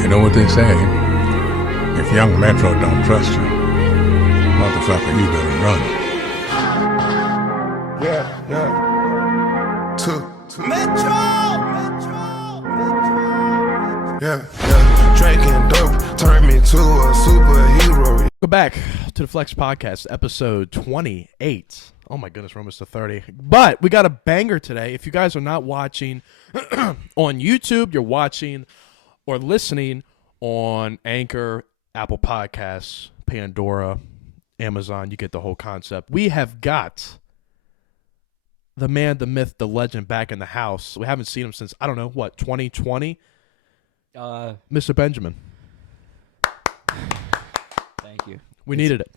You know what they say? If young Metro don't trust you, motherfucker, you better run. Yeah. Metro! Yeah. Drinking dope turned me to a superhero. Go back to the Flex Podcast, episode 28. Oh my goodness, we're almost to 30. But we got a banger today. If you guys are not watching on YouTube, you're watching or listening on Anchor, Apple Podcasts, Pandora, Amazon. You get the whole concept. We have got the man, the myth, the legend back in the house. We haven't seen him since, I don't know, what, 2020? Mr. Benjamin. Thank you. We needed it.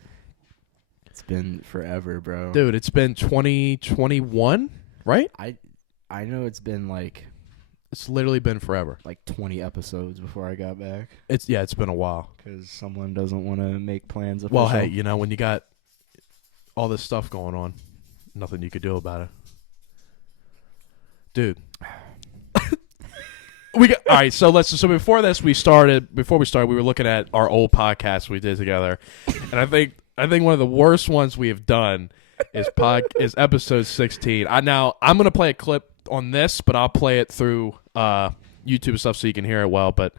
It's been forever, bro. Dude, it's been 2021, right? I know it's been like It's literally been forever. 20 episodes before I got back It's been a while. because someone doesn't want to make plans official. Well, hey, you know, when you got all this stuff going on, nothing you could do about it. Dude. All right, so before we started, we were looking at our old podcasts we did together. And I think one of the worst ones we have done is episode 16. I'm going to play a clip on this, but I'll play it through YouTube stuff so you can hear it well, but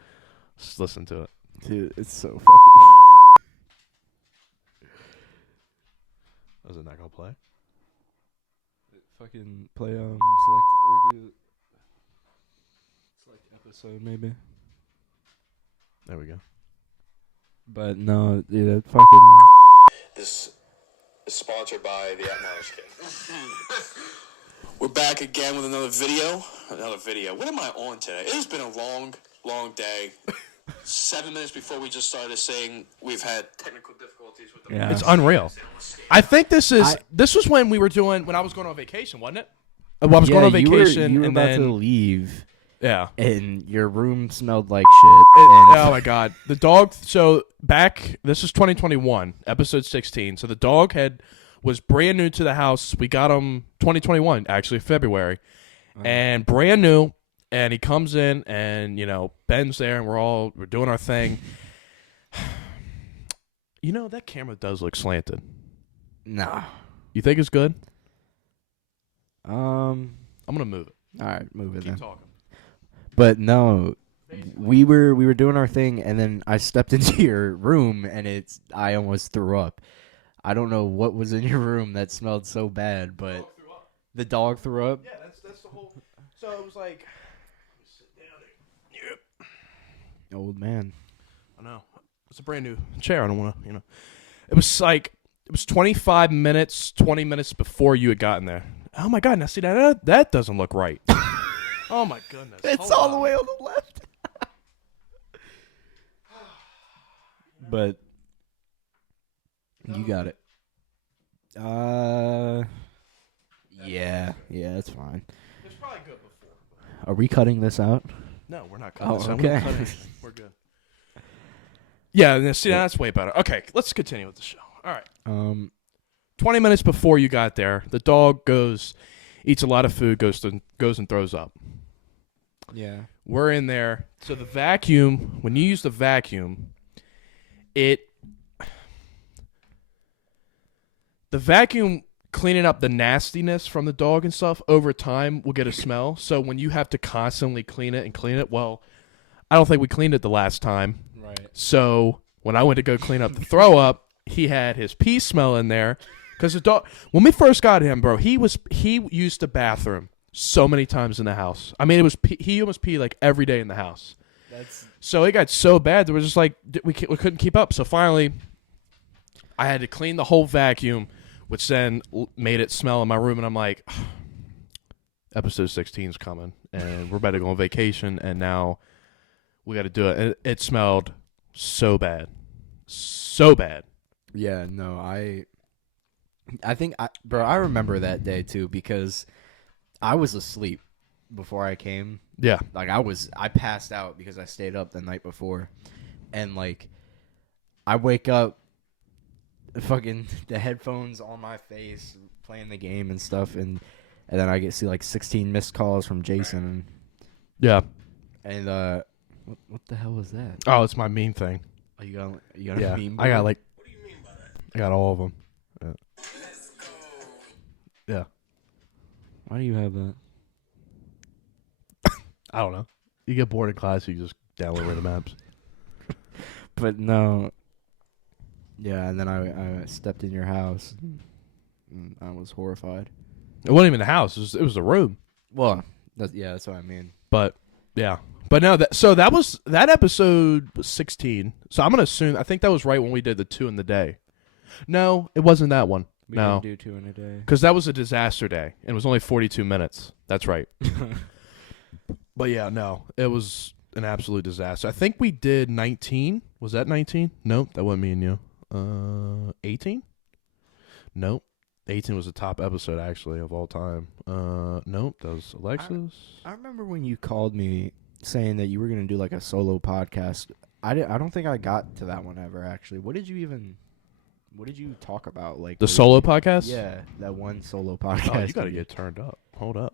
just listen to it. Dude, it's so fucking... Was it not going to play? Fucking play, select, or do... Select episode, maybe. There we go. But no, dude, that fucking... This is sponsored by the Atmos. We're back again with another video. What am I on today? It has been a long, long day. 7 minutes before we just started saying we've had technical difficulties with the Yeah. It's unreal. I think this was when I was going on vacation, wasn't it? Well, I was going on vacation You were and about then to leave, yeah. and your room smelled like shit. Oh my god, the dog. So this is 2021, episode 16. So the dog was brand new to the house. We got him 2021, actually February, and brand new. And he comes in, and Ben's there, and we're doing our thing. That camera does look slanted. Nah. You think it's good? I'm gonna move it. All right, move it Keep then. talking. But no, we were doing our thing, and then I stepped into your room, and I almost threw up. I don't know what was in your room that smelled so bad, but the dog threw up. Yeah, that's the whole. So it was like, sit down. Yep. Old man. I know. It's a brand new chair. I don't want to. It was 25 minutes, 20 minutes before you had gotten there. Oh my god! Now see that doesn't look right. Oh my goodness! It's Hold all on. the way on the left. But you got it. Yeah, that's fine. It's probably good before. Are we cutting this out? No, we're not cutting. Oh, this. I'm okay. not cutting it. We're good. Yeah, see, that's way better. Okay, let's continue with the show. All right. 20 minutes before you got there, the dog eats a lot of food, goes and throws up. Yeah. We're in there. So the vacuum, when you use the vacuum, the vacuum cleaning up the nastiness from the dog and stuff over time will get a smell. So when you have to constantly clean it, well, I don't think we cleaned it the last time. Right. So when I went to go clean up the throw up, he had his pee smell in there. Because the dog, when we first got him, bro, he used the bathroom so many times in the house. I mean, he almost peed like every day in the house. So it got so bad that we're just like we couldn't keep up. So finally, I had to clean the whole vacuum, which then made it smell in my room. And I'm like, episode 16 is coming, and we're about to go on vacation, and now we got to do it. And it smelled so bad, so bad. Yeah, no, I think, bro, I remember that day too because I was asleep before I came. Yeah. Like I passed out because I stayed up the night before, and like I wake up, fucking the headphones on my face, playing the game and stuff, and then I see like 16 missed calls from Jason. Yeah. And What the hell was that? Oh, it's my meme thing. Oh, you got Yeah, a meme? I got board? like. I got all of them. Yeah. Why do you have that? I don't know. You get bored in class, you just download random apps. But no. Yeah, and then I stepped in your house. And I was horrified. It wasn't even the house. It was a room. Well, that's what I mean. But yeah. But no, that episode was 16. So I'm gonna assume I think that was right when we did the 2 in the day. No, it wasn't that one. We No, didn't do 2 in a day. because that was a disaster day. And it was only 42 minutes. That's right. But yeah, no, it was an absolute disaster. I think we did 19. Was that 19? Nope, that wasn't me and you. 18? Nope. 18 was the top episode, actually, of all time. Nope, that was Alexis. I remember when you called me saying that you were going to do like a solo podcast. I don't think I got to that one ever, actually. What did you talk about? Like The solo podcast? Yeah, that one solo Oh, podcast. you got to get turned up. Hold up.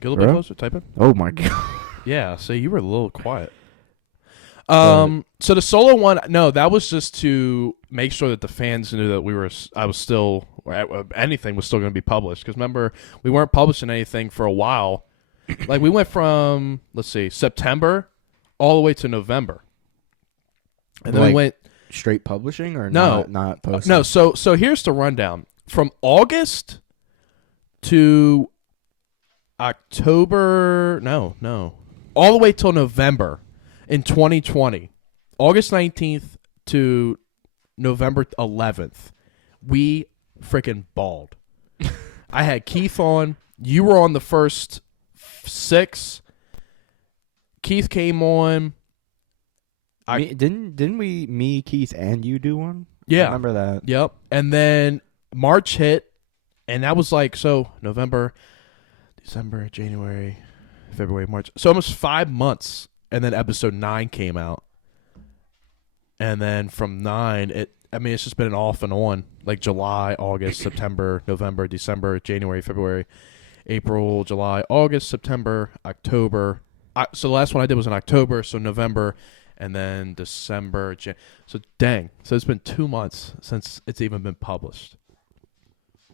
Get a little bit Bro? closer. Type in. Oh my god. Yeah, so you were a little quiet. So the solo one, no, that was just to make sure that the fans knew that I was still, or anything was still going to be published. Because remember, we weren't publishing anything for a while. Like we went from, let's see, September all the way to November, and then we Like, went. Straight publishing or No. not posting? No, so here's the rundown. From August to October, all the way till November in 2020. August 19th to November 11th, we freaking balled. I had Keith on. You were on the first 6. Keith came on. Didn't me, Keith, and you do one? Yeah. I remember that. Yep. And then March hit, and that was like, so November, December, January, February, March. So almost 5 months. And then episode 9 came out. And then from 9, it's just been an off and on. Like July, August, September, November, December, January, February, April, July, August, September, October. So the last one I did was in October, so November. And then December, so dang. So it's been 2 months since it's even been published.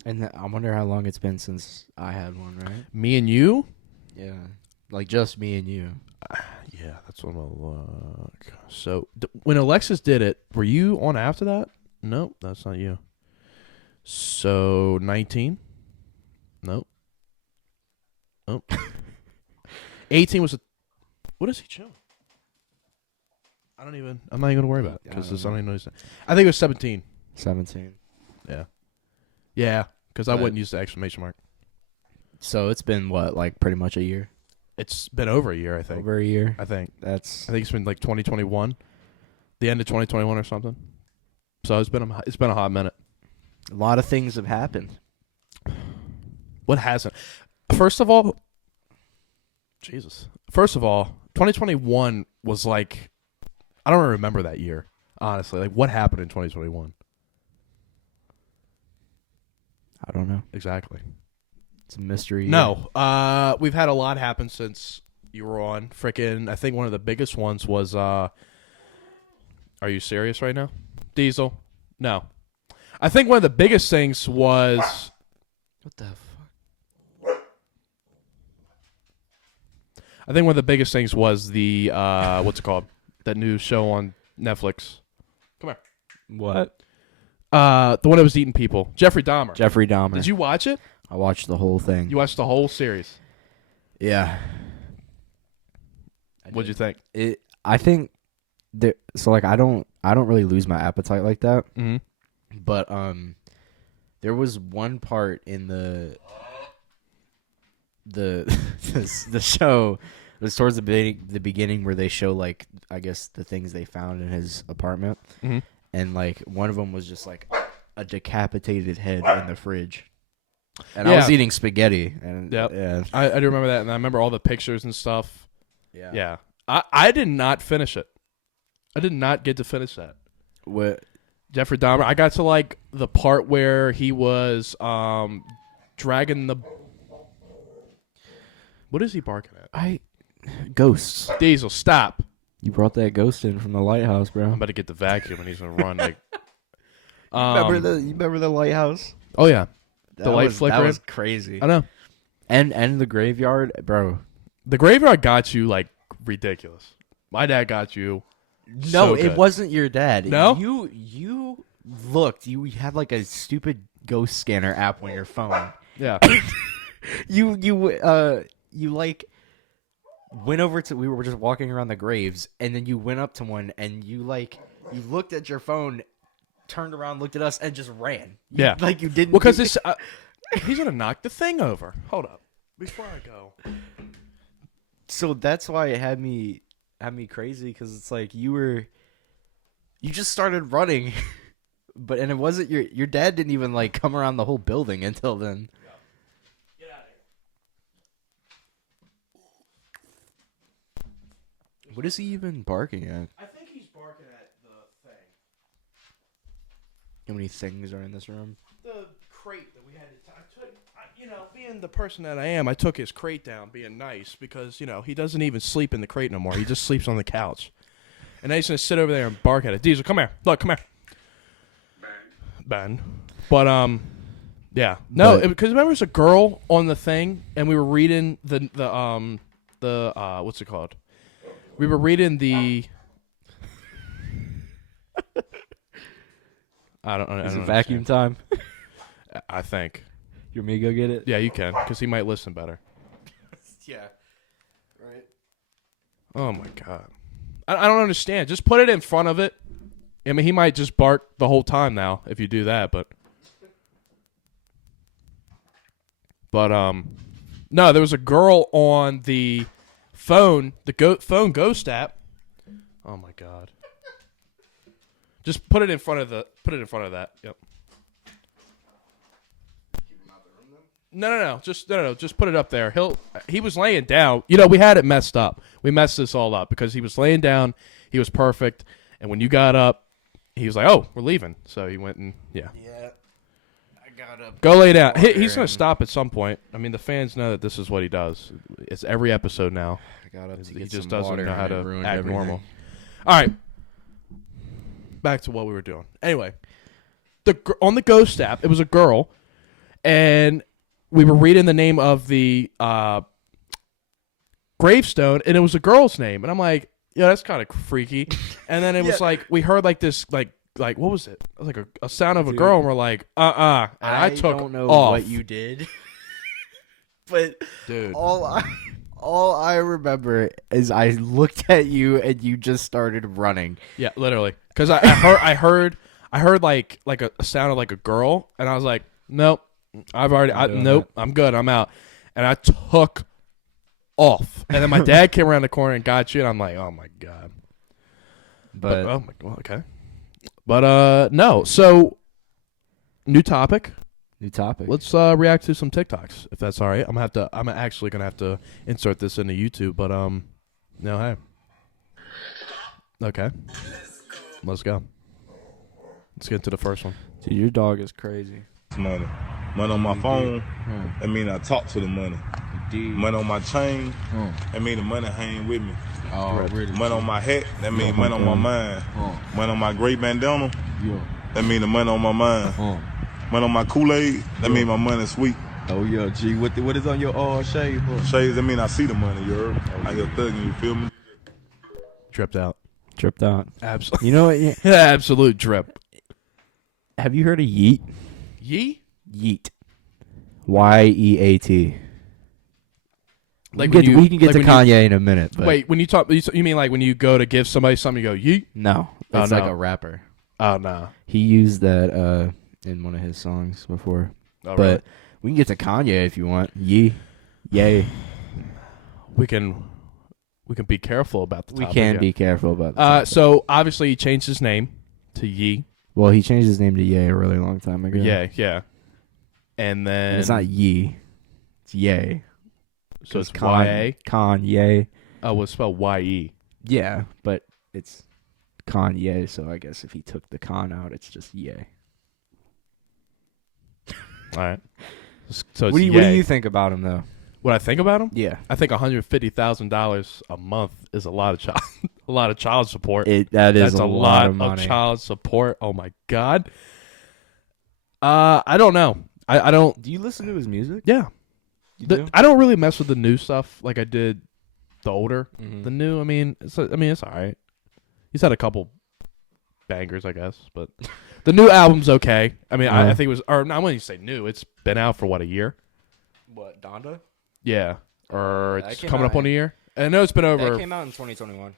And I wonder how long it's been since I had one, right? Me and you? Yeah. Like just me and you. Yeah, that's what I'm gonna look. So when Alexis did it, were you on after that? Nope, that's not you. So 19? Nope. Nope. 18 was what is he chilling? I'm not even gonna worry about it because I don't even know. I think it was 17. 17. Yeah. Yeah, because I But- wouldn't use the exclamation mark. So it's been what, like pretty much a year? It's been over a year, I think. Over a year? I think That's it's been like 2021, the end of 2021 or something. So it's been a hot minute. a lot of things have happened. What hasn't? First of all, 2021 was like, I don't remember that year, honestly. Like, what happened in 2021? I don't know. Exactly. It's a mystery. No, we've had a lot happen since you were on. Frickin', I think one of the biggest ones was, are you serious right now? Diesel? No. I think one of the biggest things was, What the fuck? I think one of the biggest things was the, what's it called? That new show on Netflix. Come here. What? The one that was eating people. Jeffrey Dahmer. Jeffrey Dahmer. Did you watch it? I watched the whole thing. You watched the whole series. Yeah. What'd you think? I think there. So like I don't really lose my appetite like that. Mm-hmm. But there was one part in the the show. It was towards the beginning where they show like I guess the things they found in his apartment, Mm-hmm. and like one of them was just like a decapitated head in the fridge. And Yeah. I was eating spaghetti. And Yep. yeah, I do remember that, and I remember all the pictures and stuff. yeah. Yeah. I did not finish it. I did not get to finish that. What? Jeffrey Dahmer. I got to like the part where he was dragging the. What is he barking at? Ghosts. Diesel, stop. You brought that ghost in from the lighthouse, bro. I'm about to get the vacuum and he's gonna run like. You remember the lighthouse? Oh yeah, That the light was, flickering. That was crazy. I know. And the graveyard, bro. The graveyard got you like ridiculous. My dad got you. No, so it good. wasn't your dad. No? You looked. You had like a stupid ghost scanner app on your phone. Yeah. You like went over to. We were just walking around the graves, and then you went up to one, and you looked at your phone, turned around, looked at us, and just ran. Yeah. Like you didn't. Because this, he's gonna knock the thing over. Hold up, before I go. So that's why it had me crazy, because it's like you just started running, and it wasn't your dad didn't even like come around the whole building until then. Get out of here. What is he even barking at? I think he's barking at the thing. How many things are in this room? The crate that we had to. Being the person that I am, I took his crate down, being nice, because he doesn't even sleep in the crate no more. He just sleeps on the couch, and now he's gonna sit over there and bark at it. Diesel, come here. Look, come here. Ben. But yeah, no, because remember, there's a girl on the thing, and we were reading the what's it called? We were reading the. I don't Is it understand. vacuum time? I think. You want me to go get it? Yeah, you can, because he might listen better. Yeah. Right. Oh my god, I don't understand. Just put it in front of it. I mean, he might just bark the whole time now if you do that, but no, there was a girl on the phone, phone ghost app. Oh my god. Just put it in front of that. Yep. No. Just put it up there. He was laying down. We had it messed up. We messed this all up because he was laying down. He was perfect. And when you got up, he was like, "Oh, we're leaving." So he went and Yeah. I got up. Go lay down. He's going to stop at some point. I mean, the fans know that this is what he does. It's every episode now. I got up to He get just some doesn't water know how and it to ruined act everything. normal. All right. Back to what we were doing. Anyway, on the ghost app, it was a girl, and we were reading the name of the gravestone, and it was a girl's name, and I'm like, yeah, that's kind of freaky. And then it was like we heard like this like what was it? It was like a sound of a girl, and we're like, and I took don't know off. what you did, but Dude. all I remember is I looked at you and you just started running. Yeah, literally, because I heard like a sound of like a girl, and I was like, nope, nope, I'm good, I'm out, and I took off, and then my dad came around the corner and got you, and I'm like, oh my god, But oh my god, okay, but no, so new topic. new topic. Let's react to some TikToks, if that's all right. I'm actually gonna have to insert this into YouTube, but no, hey, okay, let's go. Let's get to the first one. Dude, your dog is crazy. Money on my phone, that mean I talk to the money. Money on my chain, that mean the money hang with me. Money on my hat, that mean money on my mind. Money on my gray bandana, that mean the money on my mind. Money on my Kool-Aid, that mean my money sweet. Oh yeah, G. What is on your shade? Shades, that mean I see the money, you heard? I get thugging, you feel me? Dripped out. Tripped out. Absolutely. You know what? Yeah. Absolute drip. Have you heard of yeet? Yee? Yeet. YEAT. Like we can get like to when Kanye in a minute. But wait, when you talk, you mean like when you go to give somebody something, you go yeet? no, Oh, it's no. like a rapper. Oh no. He used that in one of his songs before. Oh, But really? we can get to Kanye if you want. Yay. we can be careful about the We topic. can yeah. be careful about that. So obviously he changed his name to Yee. Well, he changed his name to Ye a really long time ago. Yeah. And then And it's not Ye. It's Ye. so it's Con, Y-A. Kanye. Oh, well, it's spelled Y-E. Yeah, but it's Kanye, so I guess if he took the con out, it's just Ye. All right. So it's What do Ye. you think about him, though? What I think about him? Yeah. I think $150,000 a month is a lot of a lot of child support. That is That's a lot of money. child support. Oh my god. I don't know. I don't. Do you listen to his music? Yeah. You do? I don't really mess with the new stuff like I did the older. Mhm. The new, it's all right. He's had a couple bangers, I guess, but the new album's okay. I think it was, or not when you say new, it's been out for what, a year? What, Donda? Yeah, or that it's came coming out up on a year. And I know it's been over. That came out in 2021.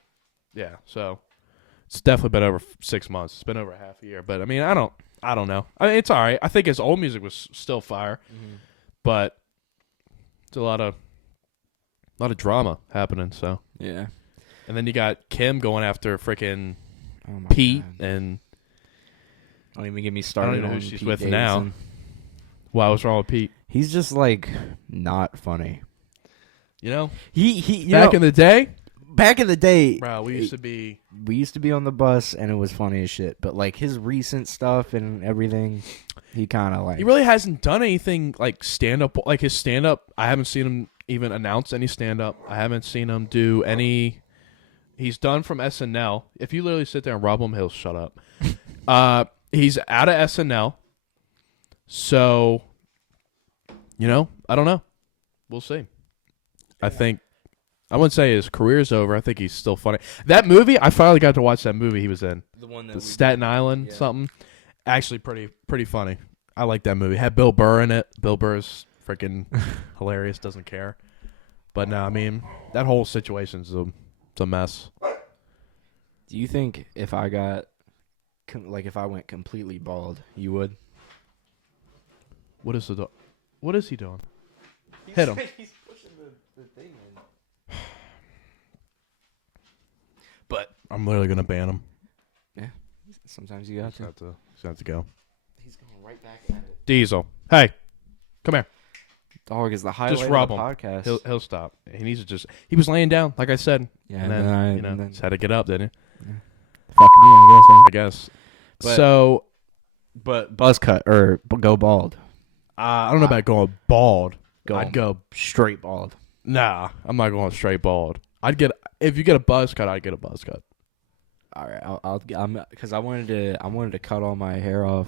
Yeah, so it's definitely been over 6 months. It's been over half a year, but I don't know. It's all right. I think his old music was still fire, but it's a lot of drama happening. So Yeah. and then you got Kim going after freaking Oh my Pete, God. and Don't even get me I started don't even know on who she's Pete with Davidson. now. Wow, what's wrong with Pete? He's just like not funny. You know, He back in the day, back in the day, bro, we used to be. we used to be on the bus and it was funny as shit. But like his recent stuff and everything, he kind of like. He really hasn't done anything like stand up. Like his stand up, I haven't seen him even announce any stand up. I haven't seen him do any. He's done from SNL. If you literally sit there and rub him, he'll shut up. He's out of SNL. So, I don't know. We'll see. I think I wouldn't say his career's over. I think he's still funny. That movie, I finally got to watch that movie he was in. The one The Staten Island something. Actually pretty funny. I like that movie. Had Bill Burr in it. Bill Burr's freaking hilarious, doesn't care. But no, that whole situation's a mess. Do you think if I got, if I went completely bald, you would? What is he doing? Hit him. He's pushing the thing in. But I'm literally gonna ban him. yeah, sometimes you got He's to. have to go. He's going right back at it. Diesel, hey, come here. Dog is the highlight Just rub of the him. podcast. He'll stop. He needs to just. He was laying down, like I said. Yeah, and then and then just had to get up, didn't he? fuck me, I I guess. But- So But buzz cut or go bald. I don't know about going bald. Go I'd go. straight bald. Nah, I'm not going straight bald. If you get a buzz cut, I'd get a buzz cut. All right, I'm because I wanted to cut all my hair off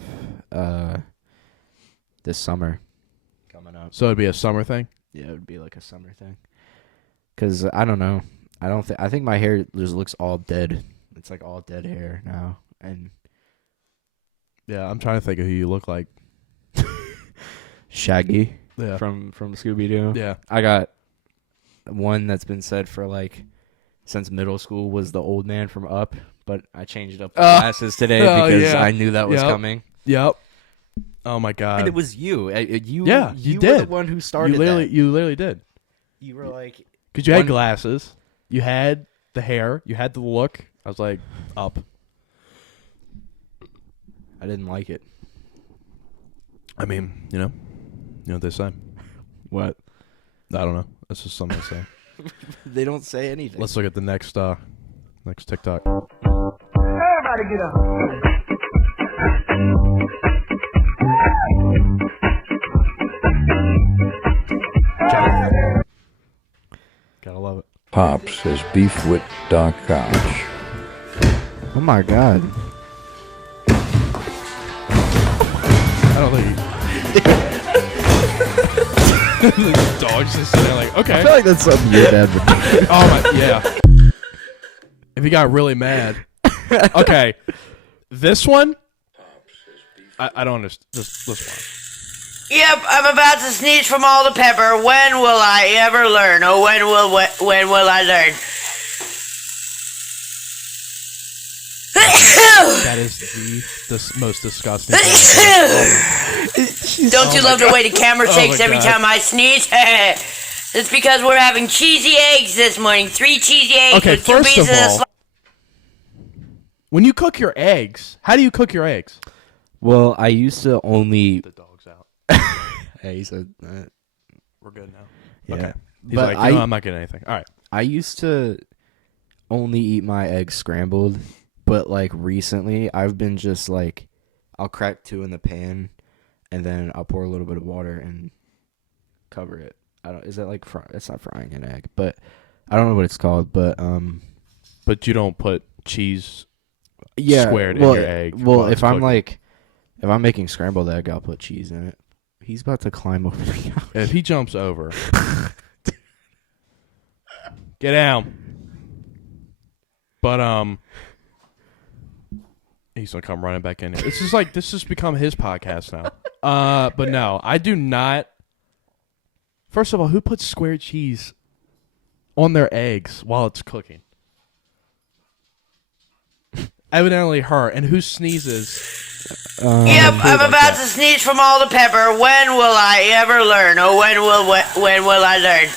this summer coming up. So it'd be a summer thing. Yeah, it would be like a summer thing. Cause I don't know. I think my hair just looks all dead. It's like all dead hair now. And Yeah, I'm trying to think of who you look like. Shaggy Yeah. from Scooby Doo. Yeah. I got one that's been said for like since middle school was the old man from Up, but I changed up the glasses today because yeah. I knew that was Yep. coming. Yep. Oh my god. And it was you. You Yeah, you you were the did. one who started You literally did. You were like, Because you had One- glasses, you had the hair, you had the look. I was like, Up. I didn't like it. You know what they say. What? I don't know. That's just something they say. They don't say anything. Let's look at the next TikTok. Everybody get up. Gotta love it. Pops says beef with Doc Couch. Oh my god. I don't think the dog's just sitting there like, okay. I feel like that's something your dad would do. Oh my, yeah. If he got really mad. Okay. This one, I don't understand. This one. Yep, I'm about to sneeze from all the pepper. When will I ever learn? Oh, when will I learn? That is the most disgusting thing. Don't you love the way the camera shakes my every God. time I sneeze? It's because we're having cheesy eggs this morning. 3 cheesy eggs Okay, with 2 first pieces of of all, slice. when you cook your eggs, how do you cook your eggs? Well, I used to only. The dog's out. Hey, he said. We're good now. Yeah. Okay. He's But like, I'm not getting anything. All right. I used to only eat my eggs scrambled, but like recently I've been just like, I'll crack 2 in the pan, and then I'll pour a little bit of water and cover it. Is that like it's not frying an egg, but I don't know what it's called, but But you don't put cheese squared in your egg. Well, if I'm making scrambled egg, I'll put cheese in it. He's about to climb over the couch. If he jumps over, get down. But he's gonna come running back in here. This has become his podcast now. But no, I do not. First of all, who puts square cheese on their eggs while it's cooking? Evidently her. And who sneezes? Yep, I'm about to sneeze from all the pepper. When will I ever learn? Oh, when will I learn?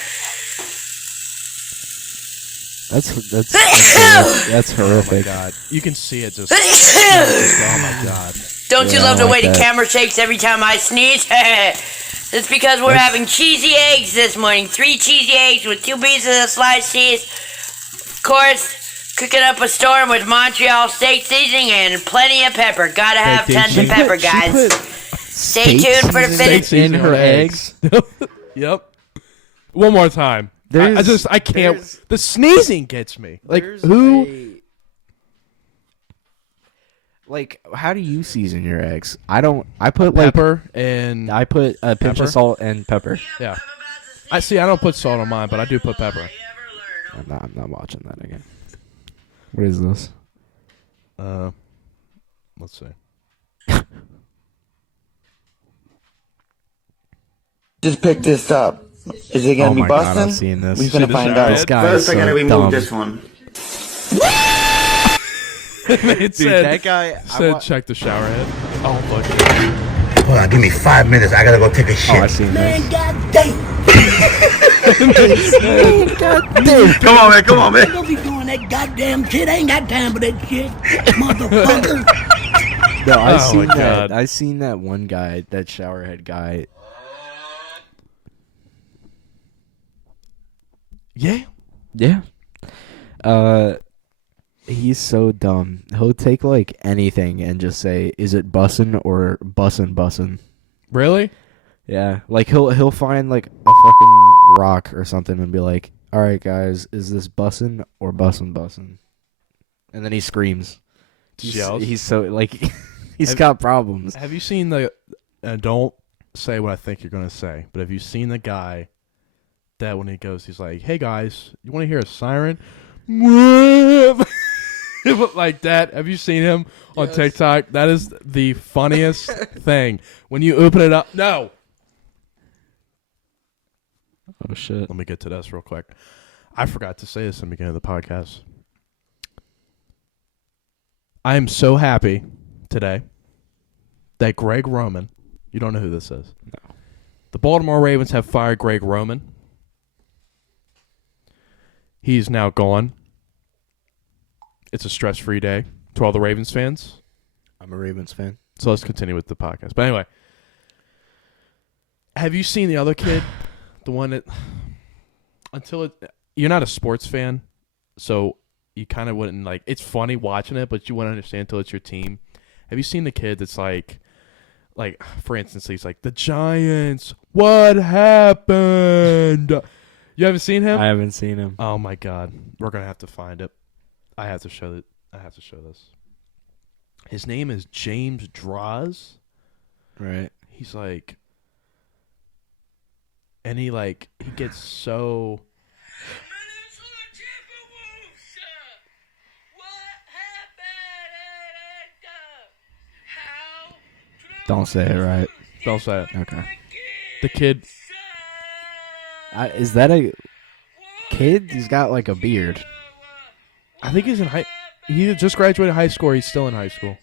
That's horrific. Oh my god. You can see it just. Oh my god. Don't you love the way the camera shakes every time I sneeze? It's because we're having cheesy eggs this morning. 3 cheesy eggs with 2 pieces of sliced cheese. Of course, cooking up a storm with Montreal steak seasoning and plenty of pepper. Gotta have tons of pepper, guys. Stay tuned for the finish. In her eggs. Yep. One more time. I can't. The sneezing gets me. Like, who? Like, how do you season your eggs? I put pepper and I put a pinch of salt and pepper. Yeah. I don't put salt on mine, but I do put pepper. I'm not watching that again. What is this? Let's see. Just pick this up. Is it gonna be busting? God, I've seen this. We're gonna find out. First, I gotta remove this one. That guy said check the shower head. Oh, look at that. Hold on, give me 5 minutes. I gotta go take a shit. Oh, I've seen this. Come on, man. Don't be doing that goddamn shit. I ain't got time for that shit, motherfucker. No, I've seen that one guy, that showerhead guy. Yeah. He's so dumb. He'll take like anything and just say, "Is it bussin' or bussin'?" Really? Yeah. Like he'll find like a fucking rock or something and be like, "All right, guys, is this bussin' or bussin'?" And then he screams. He's so like he's got problems. Have you seen the? Don't say what I think you're gonna say, but have you seen the guy that when he goes, he's like, "Hey guys, you want to hear a siren?" Like that. Have you seen him on TikTok? That is the funniest thing. When you open it up. No. Oh, shit. Let me get to this real quick. I forgot to say this in the beginning of the podcast. I am so happy today that Greg Roman, you don't know who this is. No. The Baltimore Ravens have fired Greg Roman. He's now gone. It's a stress-free day to all the Ravens fans. I'm a Ravens fan. So let's continue with the podcast. But anyway, have you seen the other kid? The one that... You're not a sports fan, so you kind of wouldn't like... It's funny watching it, but you wouldn't understand until it's your team. Have you seen the kid that's like, for instance, he's like, the Giants, what happened? You haven't seen him? I haven't seen him. Oh my God, we're gonna have to find it. I have to show this. His name is James Draws. Right. He's like, and he gets so. Don't say it right. Don't say it. Okay. The kid. Is that a kid? He's got like a beard. I think he's in high. He just graduated high school. Or he's still in high school.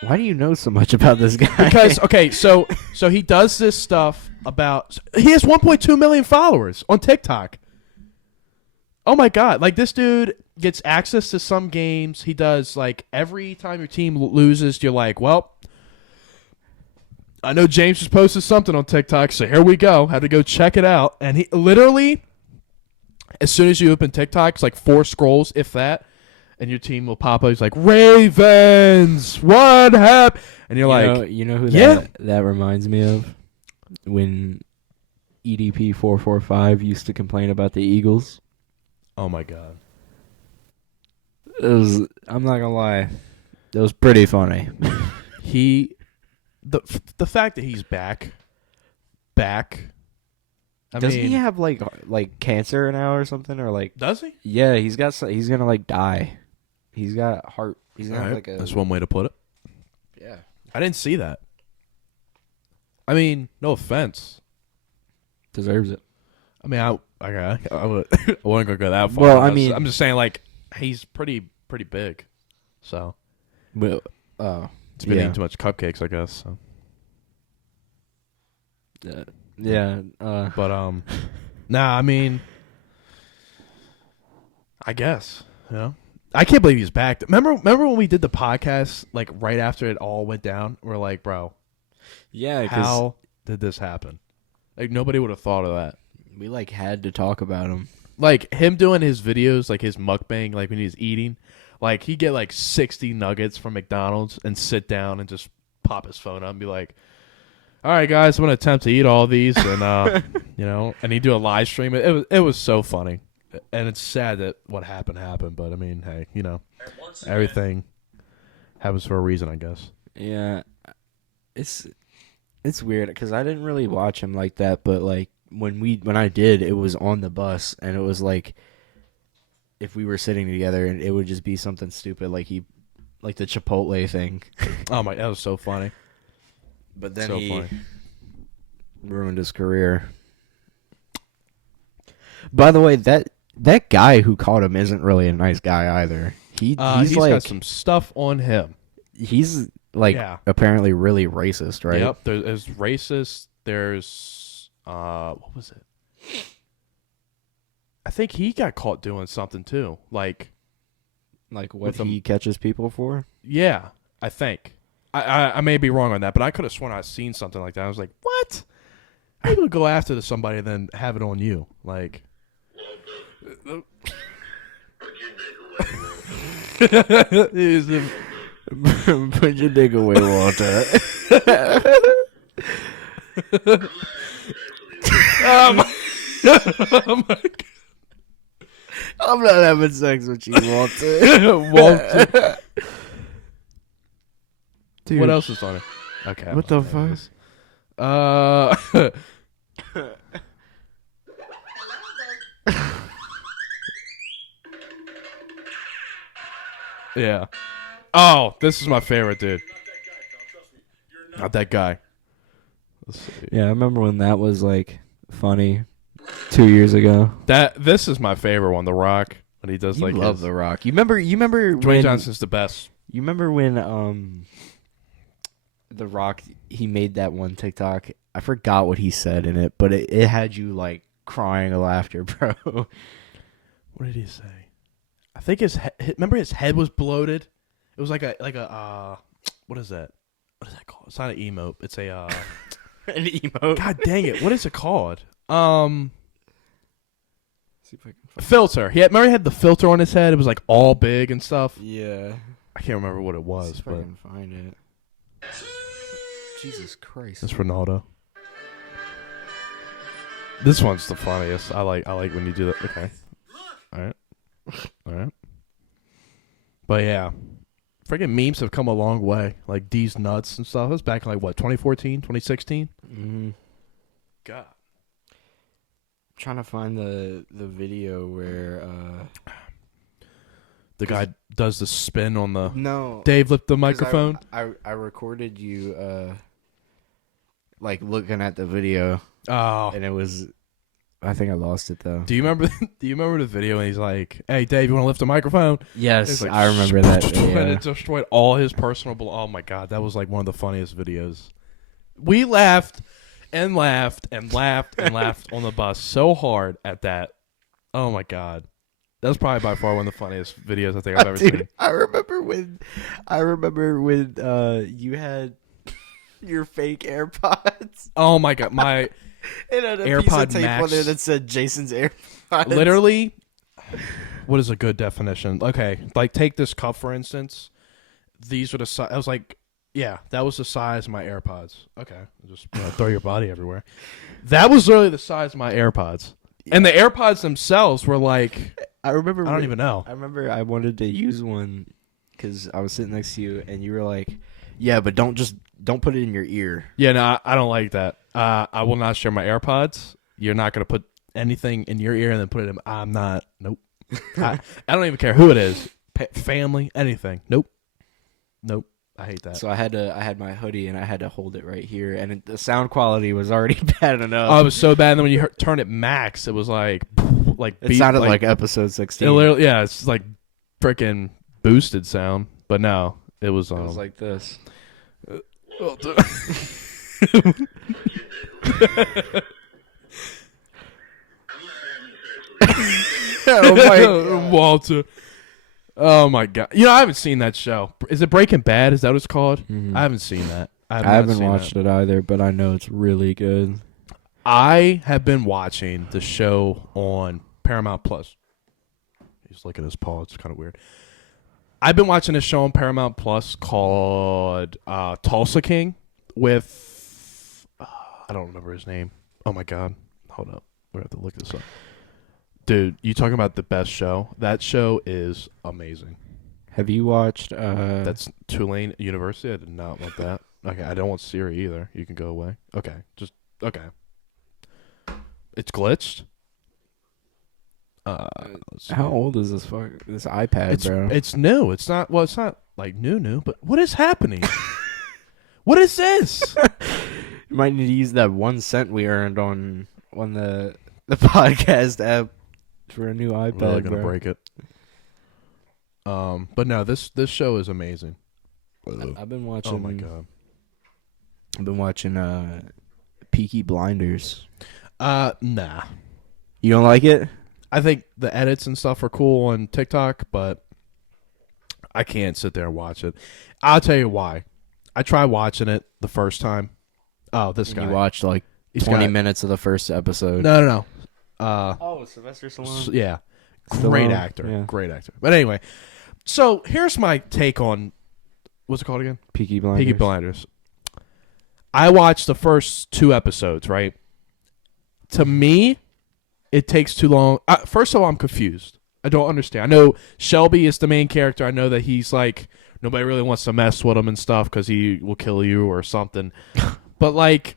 Why do you know so much about this guy? Because so he does this stuff about. He has 1.2 million followers on TikTok. Oh my God! Like this dude gets access to some games. He does like every time your team loses, you're like, well, I know James just posted something on TikTok, so here we go. Had to go check it out, and he literally. As soon as you open TikTok, it's like 4 scrolls, if that, and your team will pop up. He's like, Ravens, what happened? And you're like, you know who yeah. that reminds me of? When EDP 445 used to complain about the Eagles. Oh my God. I'm not gonna lie, it was pretty funny. The fact that he's back. Doesn't he have like cancer now or something, or like? Does he? Yeah, he's gonna like die. He's got heart. He's gonna have like a. That's one way to put it. Yeah, I didn't see that. I mean, no offense. Deserves it. I mean, I wouldn't gonna go that far. Well, I mean, I'm just saying, like, he's pretty big. So, well, he's been eating too much cupcakes, I guess. So. Yeah. But nah. I mean, I guess I can't believe he's back. Remember when we did the podcast like right after it all went down? We're like, bro, yeah. How did this happen? Like nobody would have thought of that. We like had to talk about him. Like him doing his videos, like his mukbang, like when he's eating, like he'd get like 60 nuggets from McDonald's and sit down and just pop his phone up and be like, all right, guys, I'm going to attempt to eat all these. And, and he'd do a live stream. It was so funny. And it's sad that what happened. But, I mean, hey, everything happens for a reason, I guess. Yeah. It's weird because I didn't really watch him like that. But, like, when I did, it was on the bus. And it was like if we were sitting together and it would just be something stupid like the Chipotle thing. Oh, my, that was so funny. But then he ruined his career. By the way, that guy who caught him isn't really a nice guy either. He's like, got some stuff on him. He's like apparently really racist, right? Yep. There's racist. There's what was it? I think he got caught doing something too. Like what he catches people for? Yeah, I think. I may be wrong on that, but I could have sworn I'd seen something like that. I was like, what? How you go after somebody and then have it on you? Like, Put your dick away, Walter. Oh my God. I'm not having sex with you, Walter. Dude. What else is on it? Okay. What the fuck? Yeah. Oh, this is my favorite, dude. Not that guy. Yeah, I remember when that was like funny 2 years ago. This is my favorite one, The Rock. When he does love The Rock. You remember Dwayne Johnson's the best. You remember when The Rock, he made that one TikTok. I forgot what he said in it, but it had you like crying of laughter, bro. What did he say? I think remember his head was bloated. It was like a what is that? What is that called? It's not an emote. It's a an emote. God dang it! What is it called? Filter. Remember he had the filter on his head. It was like all big and stuff. Yeah. I can't remember what it was. See if I can find it. Jesus Christ. That's Ronaldo. This one's the funniest. I like when you do that. Okay. All right. But yeah, freaking memes have come a long way. Like D's nuts and stuff. It was back in like what, 2014, 2016? Mm-hmm. God. I'm trying to find the video where the guy does the spin on the. No. Dave lift the microphone. I recorded you like looking at the video. Oh. And it was. I think I lost it though. Do you remember the video? And he's like, "Hey, Dave, you want to lift the microphone?" Yes, like, I remember that. And it destroyed all his personal. Oh my God, that was like one of the funniest videos. We laughed and laughed and laughed and laughed on the bus so hard at that. Oh my God, that was probably by far one of the funniest videos I think I've ever seen. I remember when you had your fake AirPods. Oh my God, my. It had a AirPod piece of tape Max. on there that said Jason's AirPods. Literally, what is a good definition? Okay, like take this cup for instance. These were the size. I was like, yeah, that was the size of my AirPods. Okay, just throw your body everywhere. That was literally the size of my AirPods, and the AirPods themselves were like I remember. I don't even know. I remember I wanted to use one because I was sitting next to you, and you were like, "Yeah, but don't put it in your ear." Yeah, no, I don't like that. I will not share my AirPods. You're not gonna put anything in your ear and then put it in. I'm not. Nope. I don't even care who it is. Family, anything. Nope. I hate that. So I had my hoodie and I had to hold it right here, and the sound quality was already bad enough. Oh, it was so bad. And then when you turn it max, it was like it sounded like episode 16. It literally, yeah, it's like freaking boosted sound. But no, it was. It was like this. Oh my God. Walter. Oh my God! You know, I haven't seen that show. Is it Breaking Bad? Is that what it's called? Mm-hmm. I haven't seen that. I haven't watched it either, but I know it's really good. I have been watching the show on Paramount Plus. He's looking at his paw. It's kind of weird. I've been watching a show on Paramount Plus called Tulsa King with I don't remember his name. Oh my God! Hold up, we have to look this up. Dude, you talking about the best show? That show is amazing. Have you watched? That's Tulane University. I did not want that. Okay, I don't want Siri either. You can go away. Okay, okay. It's glitched. How old is this iPad, bro? It's new. It's not. Well, it's not like new. But what is happening? What is this? You might need to use that 1 cent we earned on the podcast app for a new iPad. Really gonna bro. break it. But no, this show is amazing. I've been watching. Oh my God. I've been watching Peaky Blinders. Nah. You don't like it? I think the edits and stuff are cool on TikTok, but I can't sit there and watch it. I'll tell you why. I tried watching it the first time. Oh, this guy. You watched like 20 minutes of the first episode. No. Sylvester Stallone. Yeah. Stallone, Great actor. yeah. Great actor. But anyway, so here's my take on, what's it called again? Peaky Blinders. Peaky Blinders. I watched the first 2 episodes, right? To me, it takes too long. First of all, I'm confused. I don't understand. I know Shelby is the main character. I know that he's like, nobody really wants to mess with him and stuff because he will kill you or something. But like,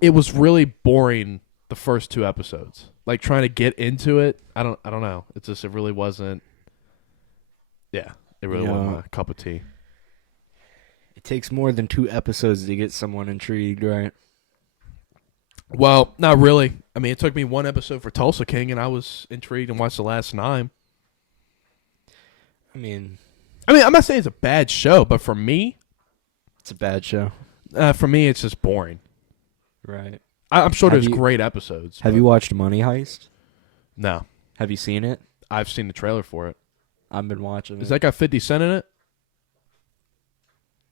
it was really boring the first 2 episodes. Like trying to get into it, I don't know. It really wasn't. Yeah, it really wasn't my cup of tea. It takes more than 2 episodes to get someone intrigued, right? Well, not really. I mean, it took me 1 episode for Tulsa King, and I was intrigued and watched the last 9. I mean, I'm not saying it's a bad show, but for me, it's a bad show. For me, it's just boring. Right. I'm sure there's great episodes. Have you watched Money Heist? No. Have you seen it? I've seen the trailer for it. I've been watching it. Does that got 50 Cent in it?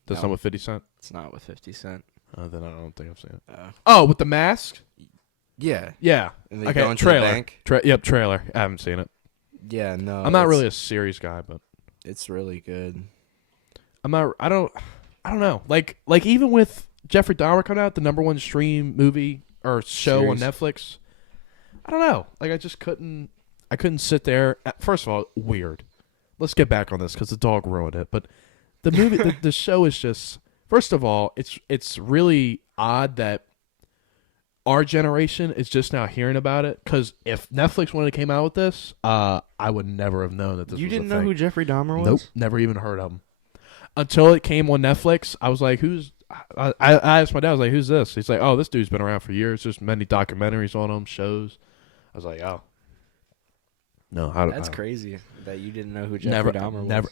That's No. not with 50 Cent? It's not with 50 Cent. Then I don't think I've seen it. Oh, with the mask? Yeah. Yeah. And they okay, go into trailer. the bank? Yep, trailer. I haven't seen it. Yeah, no. I'm not really a series guy, but it's really good. I don't know. Like even with Jeffrey Dahmer coming out, the #1 stream movie or show Series. on Netflix, I don't know. Like I couldn't sit there. First of all, weird. Let's get back on this because the dog ruined it. But the movie, the show is just. First of all, it's really odd that our generation is just now hearing about it. Because if Netflix wanted to came out with this, I would never have known that this. You was didn't a know thing. who Jeffrey Dahmer was? Nope, never even heard of him. Until it came on Netflix, I was like, "Who's?" I asked my dad, I was like, "Who's this?" He's like, "Oh, this dude's been around for years. There's many documentaries on him, shows." I was like, "Oh, no, That's crazy that you didn't know who Jeffrey Dahmer was. Never.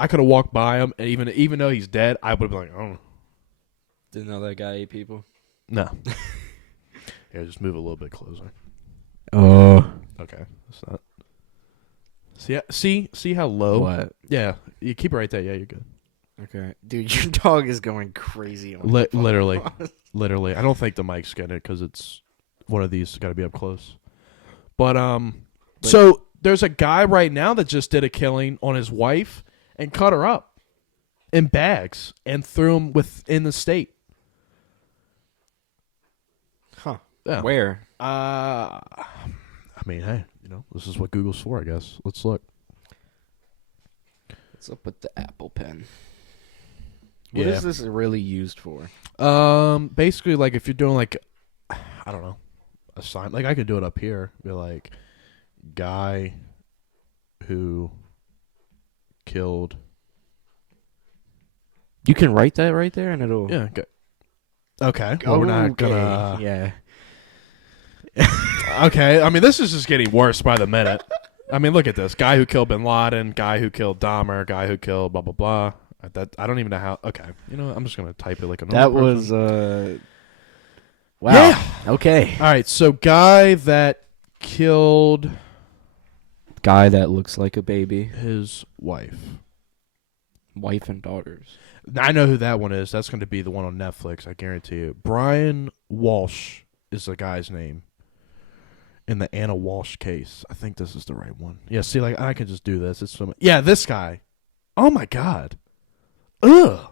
I could have walked by him, and even though he's dead, I would have been like, "Oh, Didn't know that guy ate people. no." Here, just move a little bit closer. Oh. Okay, that's not. See how low? What? Yeah, you keep it right there. Yeah, you're good. Okay, dude, your dog is going crazy. On Literally. I don't think the mic's getting it because it's one of these got to be up close. But so there's a guy right now that just did a killing on his wife and cut her up in bags and threw him within the state. Huh? Yeah. Where? I mean, hey, this is what Google's for, I guess. Let's look. What's up with the Apple Pen? What is this really used for? Basically, like if you're doing like, I don't know, a sign. Like I could do it up here. Be like, guy who killed. You can write that right there, and it'll. Yeah. Okay. Well, we're not gonna. Yeah. Okay. I mean, this is just getting worse by the minute. I mean, look at this: guy who killed Bin Laden, guy who killed Dahmer, guy who killed blah blah blah. I don't even know how. Okay. I'm just gonna type it like a normal person. Wow. Yeah. Okay. All right. So, guy that killed. Guy that looks like a baby. His wife. Wife and daughters. I know who that one is. That's going to be the one on Netflix, I guarantee you. Brian Walsh is the guy's name in the Anna Walsh case. I think this is the right one. Yeah, see, like, I can just do this. It's so much. Yeah, this guy. Oh, my God. Ugh.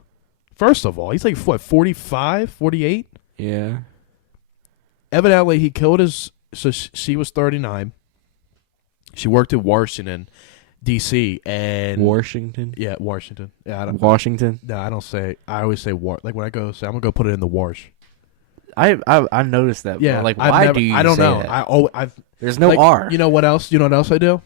First of all, he's like, what, 45, 48? Yeah. Evidently, he killed his... So she was 39. She worked in Washington, D.C. and Washington. Yeah, Washington. Yeah, I don't, Washington. No, I don't say. I always say war. Like when I go, say I'm gonna go put it in the wash. I noticed that. Yeah, like why do you? I don't say know. That? There's no R. You know what else? You know what else I do?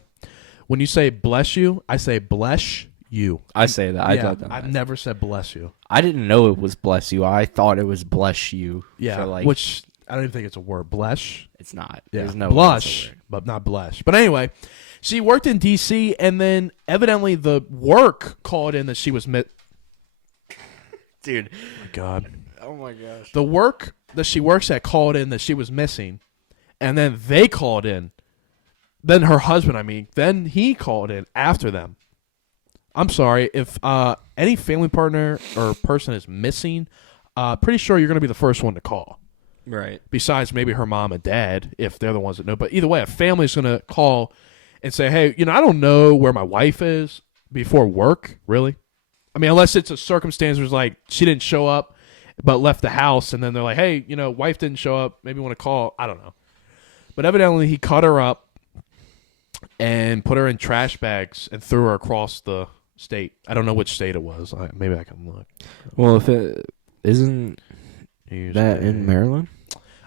When you say bless you, I say bless you. I say that. I've never said bless you. I didn't know it was bless you. I thought it was bless you. Yeah, like, which I don't even think it's a word. Bless. It's not. Yeah, There's no blush, but not blush. But anyway, she worked in D.C. and then evidently the work called in that she was Dude. Oh my God. Oh my gosh. The work that she works at called in that she was missing, and then they called in. Then her husband, then he called in after them. I'm sorry, if any family partner or person is missing, pretty sure you're going to be the first one to call. Right. Besides maybe her mom and dad, if they're the ones that know. But either way, a family's going to call and say, hey, I don't know where my wife is before work, really. Unless it's a circumstance where it's like she didn't show up but left the house, and then they're like, hey, wife didn't show up, maybe you want to call. I don't know. But evidently he cut her up and put her in trash bags and threw her across the state. I don't know which state it was. Maybe I can look. Well, if it isn't that in Maryland?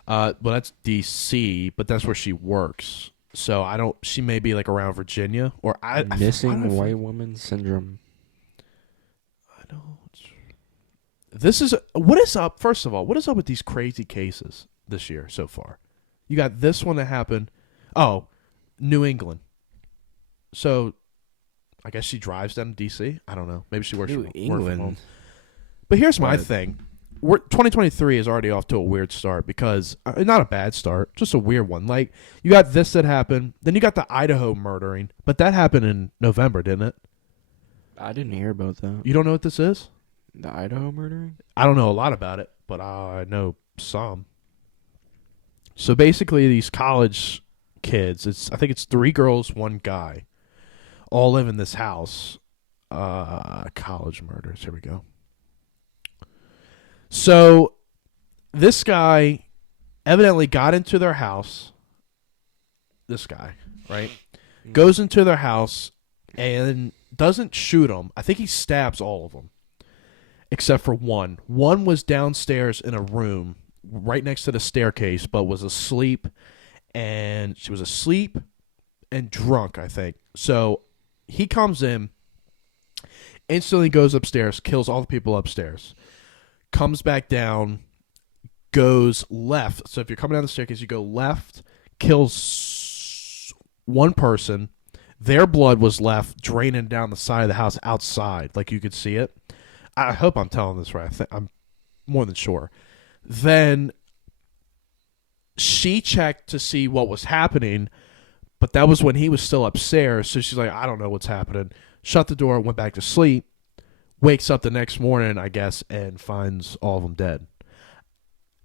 Well, that's D.C., but that's where she works. So she may be like around Virginia or missing white woman syndrome. What is up? First of all, what is up with these crazy cases this year so far? You got this one that happened. Oh, New England. So, I guess she drives down to D.C. I don't know. Maybe she works New England. Work from home. But here's my thing. 2023 is already off to a weird start because not a bad start, just a weird one. Like you got this that happened, then you got the Idaho murdering, but that happened in November, didn't it? I didn't hear about that. You don't know what this is? The Idaho murdering? I don't know a lot about it, but I know some. So basically, these college kids, I think it's 3 girls, 1 guy, all live in this house. College murders. Here we go. So this guy evidently got into their house. This guy, right? Goes into their house and doesn't shoot them. I think he stabs all of them except for one. One was downstairs in a room right next to the staircase but was asleep, and she was asleep and drunk, I think. So he comes in, instantly goes upstairs, kills all the people upstairs. Comes back down, goes left. So if you're coming down the staircase, you go left, kills one person. Their blood was left draining down the side of the house outside, like you could see it. I hope I'm telling this right. I'm more than sure. Then she checked to see what was happening, but that was when he was still upstairs. So she's like, I don't know what's happening. Shut the door, went back to sleep. Wakes up the next morning, I guess, and finds all of them dead.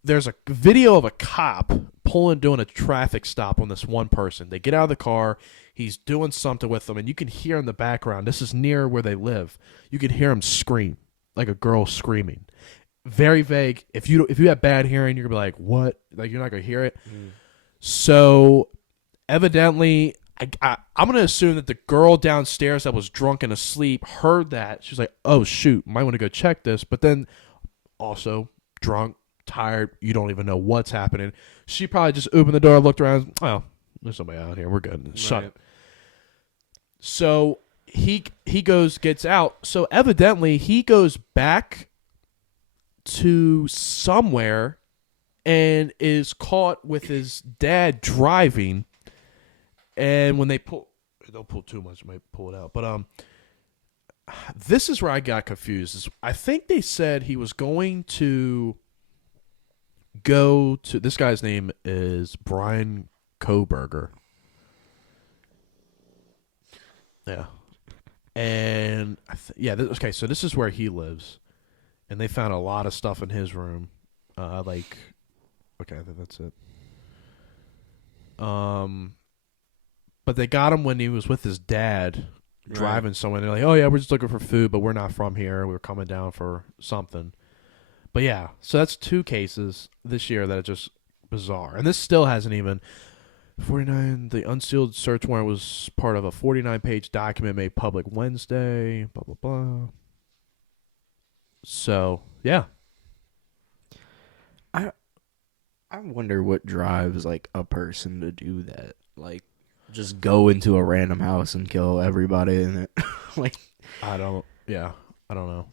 There's a video of a cop doing a traffic stop on this one person. They get out of the car. He's doing something with them, and you can hear in the background. This is near where they live. You can hear him scream, like a girl screaming. Very vague. If you have bad hearing, you're gonna be like, "What?" Like you're not gonna hear it. So, evidently, I'm gonna assume that the girl downstairs that was drunk and asleep heard that. She's like, "Oh shoot, might want to go check this." But then, also drunk, tired, you don't even know what's happening. She probably just opened the door, looked around. Oh, there's somebody out here. We're good. Shut it. So he gets out. So evidently he goes back to somewhere and is caught with his dad driving. And when don't pull too much, might pull it out. But this is where I got confused. I think they said he was going to go to. This guy's name is Brian Koberger. Yeah, and okay. So this is where he lives, and they found a lot of stuff in his room. Okay, I think that's it. But they got him when he was with his dad driving somewhere. They're like, "Oh yeah, we're just looking for food, but we're not from here. We were coming down for something." But yeah, so that's 2 cases this year that are just bizarre, and this still hasn't even. 49. The unsealed search warrant was part of a 49-page document made public Wednesday. Blah blah blah. So yeah, I wonder what drives like a person to do that. Like, just go into a random house and kill everybody in it. Like, I don't know.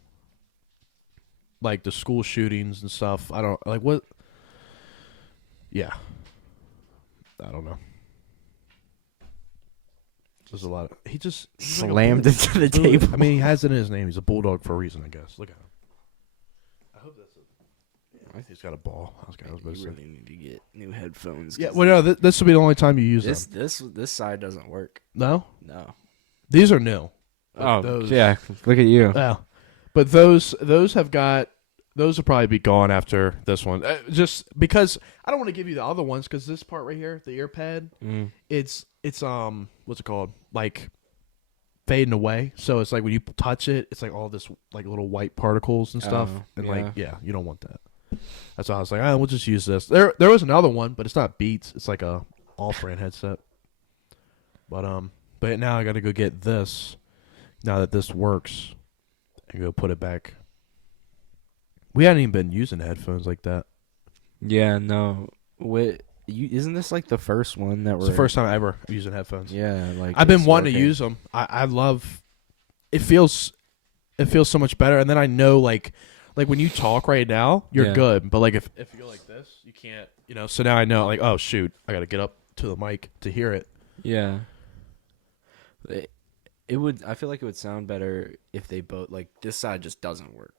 Like the school shootings and stuff. I don't like what. Yeah. I don't know. There's a lot of he just slammed into the table. I mean, he has it in his name. He's a bulldog for a reason, I guess. Look at him. I hope that's it. I think he's got a ball. You really need to get new headphones. Yeah, well, no, this will be the only time you use them. This side doesn't work. No? No. These are new. Yeah. Look at you. Yeah. But those have got. Those will probably be gone after this one. Just because I don't want to give you the other ones because this part right here, the ear pad, it's what's it called? Like fading away. So it's like when you touch it, it's like all this like little white particles and stuff. You don't want that. That's why I was like, we'll just use this. There was another one, but it's not Beats. It's like a off-brand headset. But now I got to go get this. Now that this works, and go put it back. We hadn't even been using headphones like that. Yeah, no. Isn't this like the first one that It's the first time I ever using headphones. Yeah, like I've been wanting to use them. I love. It feels so much better, and then I know like when you talk right now, you're good. But like if you go like this, you can't. So now I know like, oh shoot, I got to get up to the mic to hear it. Yeah. It would. I feel like it would sound better if they both like this side just doesn't work.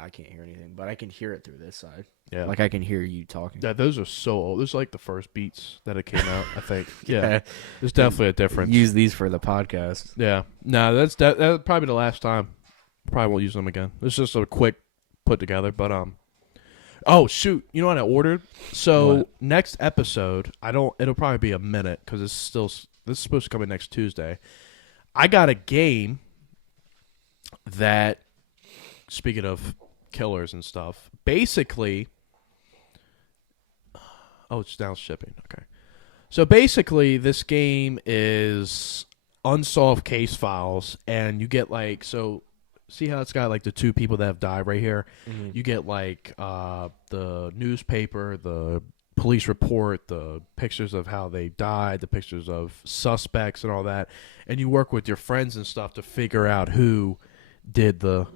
I can't hear anything, but I can hear it through this side. Yeah, like I can hear you talking. Yeah, those are so old. Those are like the first Beats that it came out. I think. Yeah, there's definitely a difference. Use these for the podcast. Yeah, no, that's probably the last time. Probably won't use them again. It's just a quick put together, but Oh shoot! You know what I ordered? So next episode, it'll probably be a minute because this is supposed to come in next Tuesday. I got a game that, speaking of killers and stuff, basically. Oh, it's down shipping. Okay, so basically, this game is unsolved case files, and you get like so. See how it's got like the 2 people that have died right here? Mm-hmm. You get like the newspaper, the police report, the pictures of how they died, the pictures of suspects and all that. And you work with your friends and stuff to figure out who did the...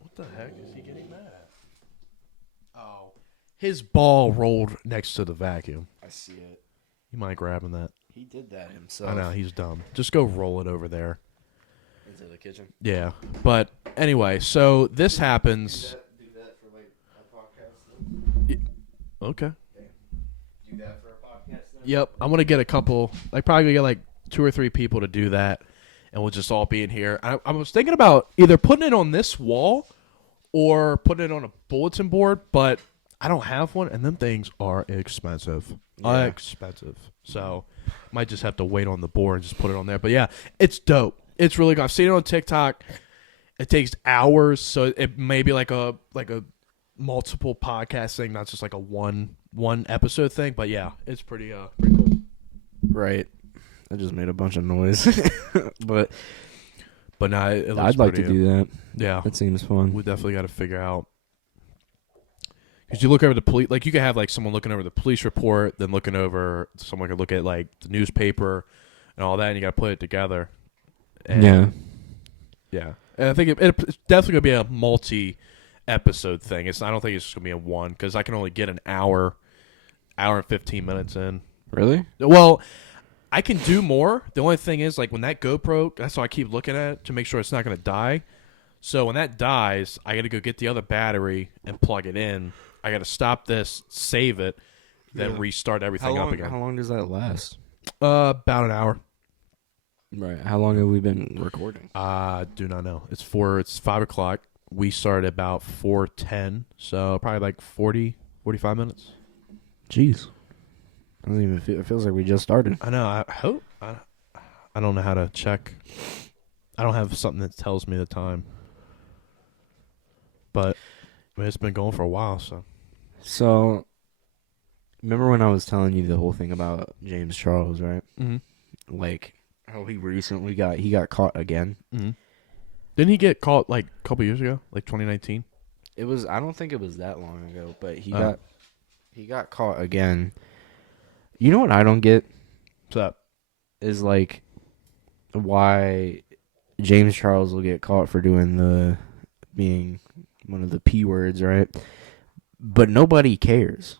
What the heck is he getting mad at? Oh. His ball rolled next to the vacuum. I see it. You mind grabbing that? He did that himself. I know, he's dumb. Just go roll it over there. Into the kitchen. Yeah, but anyway, so this happens. Do that for like a podcast. Yeah. Okay. Do that for a podcast. Then? Yep, I'm gonna get a couple. Like probably get like 2 or 3 people to do that, and we'll just all be in here. I was thinking about either putting it on this wall or putting it on a bulletin board, but I don't have one, and them things are expensive. Yeah. Expensive. So might just have to wait on the board and just put it on there. But yeah, it's dope. It's really good. I've seen it on TikTok. It takes hours, so it may be like a multiple podcast thing, not just like a one episode thing. But yeah, it's pretty cool. Right. I just made a bunch of noise. but no, it looks I'd like to pretty, do that. Yeah. That seems fun. We definitely got to figure out. Because you look over the police, like you could have like someone looking over the police report, then looking over, someone could look at like the newspaper and all that, and you got to put it together. And yeah. And I think it's definitely going to be a multi-episode thing. I don't think it's just going to be in one, because I can only get an hour and 15 minutes in. Really? Well, I can do more. The only thing is, like, when that GoPro, that's why I keep looking at it to make sure it's not going to die. So when that dies, I got to go get the other battery and plug it in. I got to stop this, save it, then restart everything up again. How long does that last? About an hour. Right. How long have we been recording? Do not know. It's 5 o'clock. We started about 4:10, so probably like 45 minutes. Jeez. I don't even feel, it feels like we just started. I know. I hope. I don't know how to check. I don't have something that tells me the time. But I mean, it's been going for a while, so. So, remember when I was telling you the whole thing about James Charles, right? Mm-hmm. Like how he recently got caught again. Mm-hmm. Didn't he get caught like a couple years ago, like 2019? It was. I don't think it was that long ago, but he got caught again. You know what I don't get? What's up? Is like why James Charles will get caught for being one of the P words, right? But nobody cares.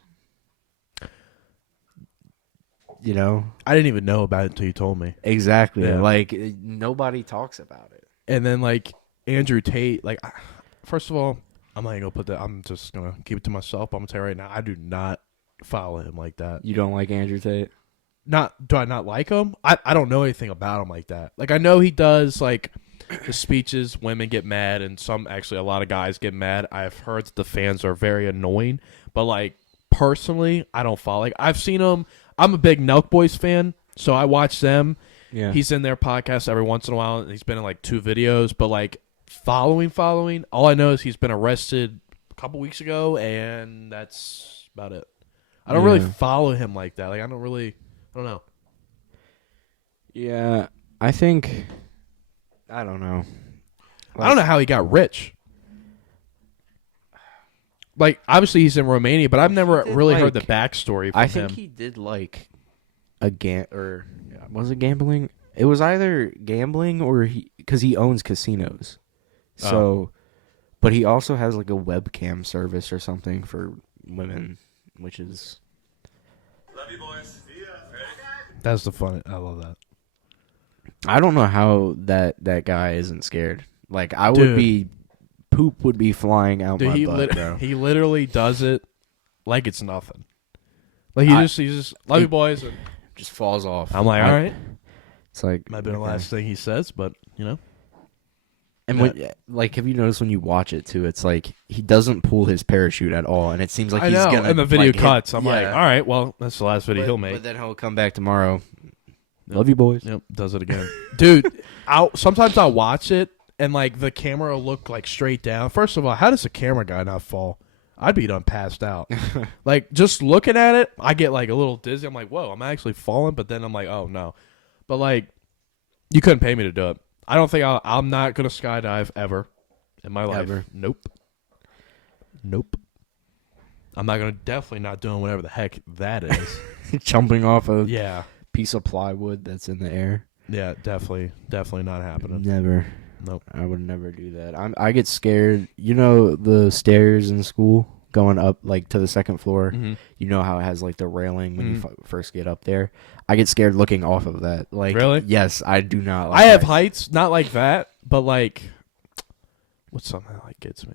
You know? I didn't even know about it until you told me. Exactly. Yeah. Like, nobody talks about it. And then, like, Andrew Tate, like, first of all, I'm not even going to put that, I'm just going to keep it to myself. I'm going to tell you right now, I do not follow him like that. You don't like Andrew Tate? Do I not like him? I don't know anything about him like that. Like, I know he does, like, the speeches, women get mad, and a lot of guys get mad. I've heard that the fans are very annoying, but, like, personally, I don't follow. Like, I've seen him. I'm a big Nelk Boys fan, so I watch them. Yeah. He's in their podcast every once in a while, and he's been in, like, 2 videos, but, like, following, all I know is he's been arrested a couple weeks ago, and that's about it. I don't really follow him like that. Like, I don't know. Yeah, I don't know. I don't know how he got rich. Like, obviously he's in Romania, but I've never really heard the backstory from him. I think he did, like, was it gambling? It was either gambling or because he owns casinos. So, but he also has, like, a webcam service or something for women, which is... Love you, boys. Yeah. That's the fun. I love that. I don't know how that guy isn't scared. Like, I would be... Poop would be flying out my butt, bro. He literally does it like it's nothing. Like, he just love you, boys. And just falls off. I'm like, all right. It's like... Might be the last thing he says, but, you know. And have you noticed when you watch it too? It's like he doesn't pull his parachute at all, and it seems like he's gonna. And the video like, cuts. I'm like, all right, well, that's the last video he'll make. But then he'll come back tomorrow. Love you, boys. Yep, does it again, dude. Sometimes I'll watch it, and like the camera will look like straight down. First of all, how does a camera guy not fall? I'd be done passed out. Like, just looking at it, I get like a little dizzy. I'm like, whoa, I'm actually falling. But then I'm like, oh no. But like, you couldn't pay me to do it. I don't think I'm not going to skydive ever in my life. Ever. Nope. I'm not going to, definitely not doing whatever the heck that is. Jumping off a piece of plywood that's in the air. Yeah, definitely not happening. Never. Nope. I would never do that. I get scared. You know the stairs in school going up like to the second floor? Mm-hmm. You know how it has like the railing when you first get up there? I get scared looking off of that. Like, really? Yes, I do not like I have heights, not like that, but like, what's something that like gets me?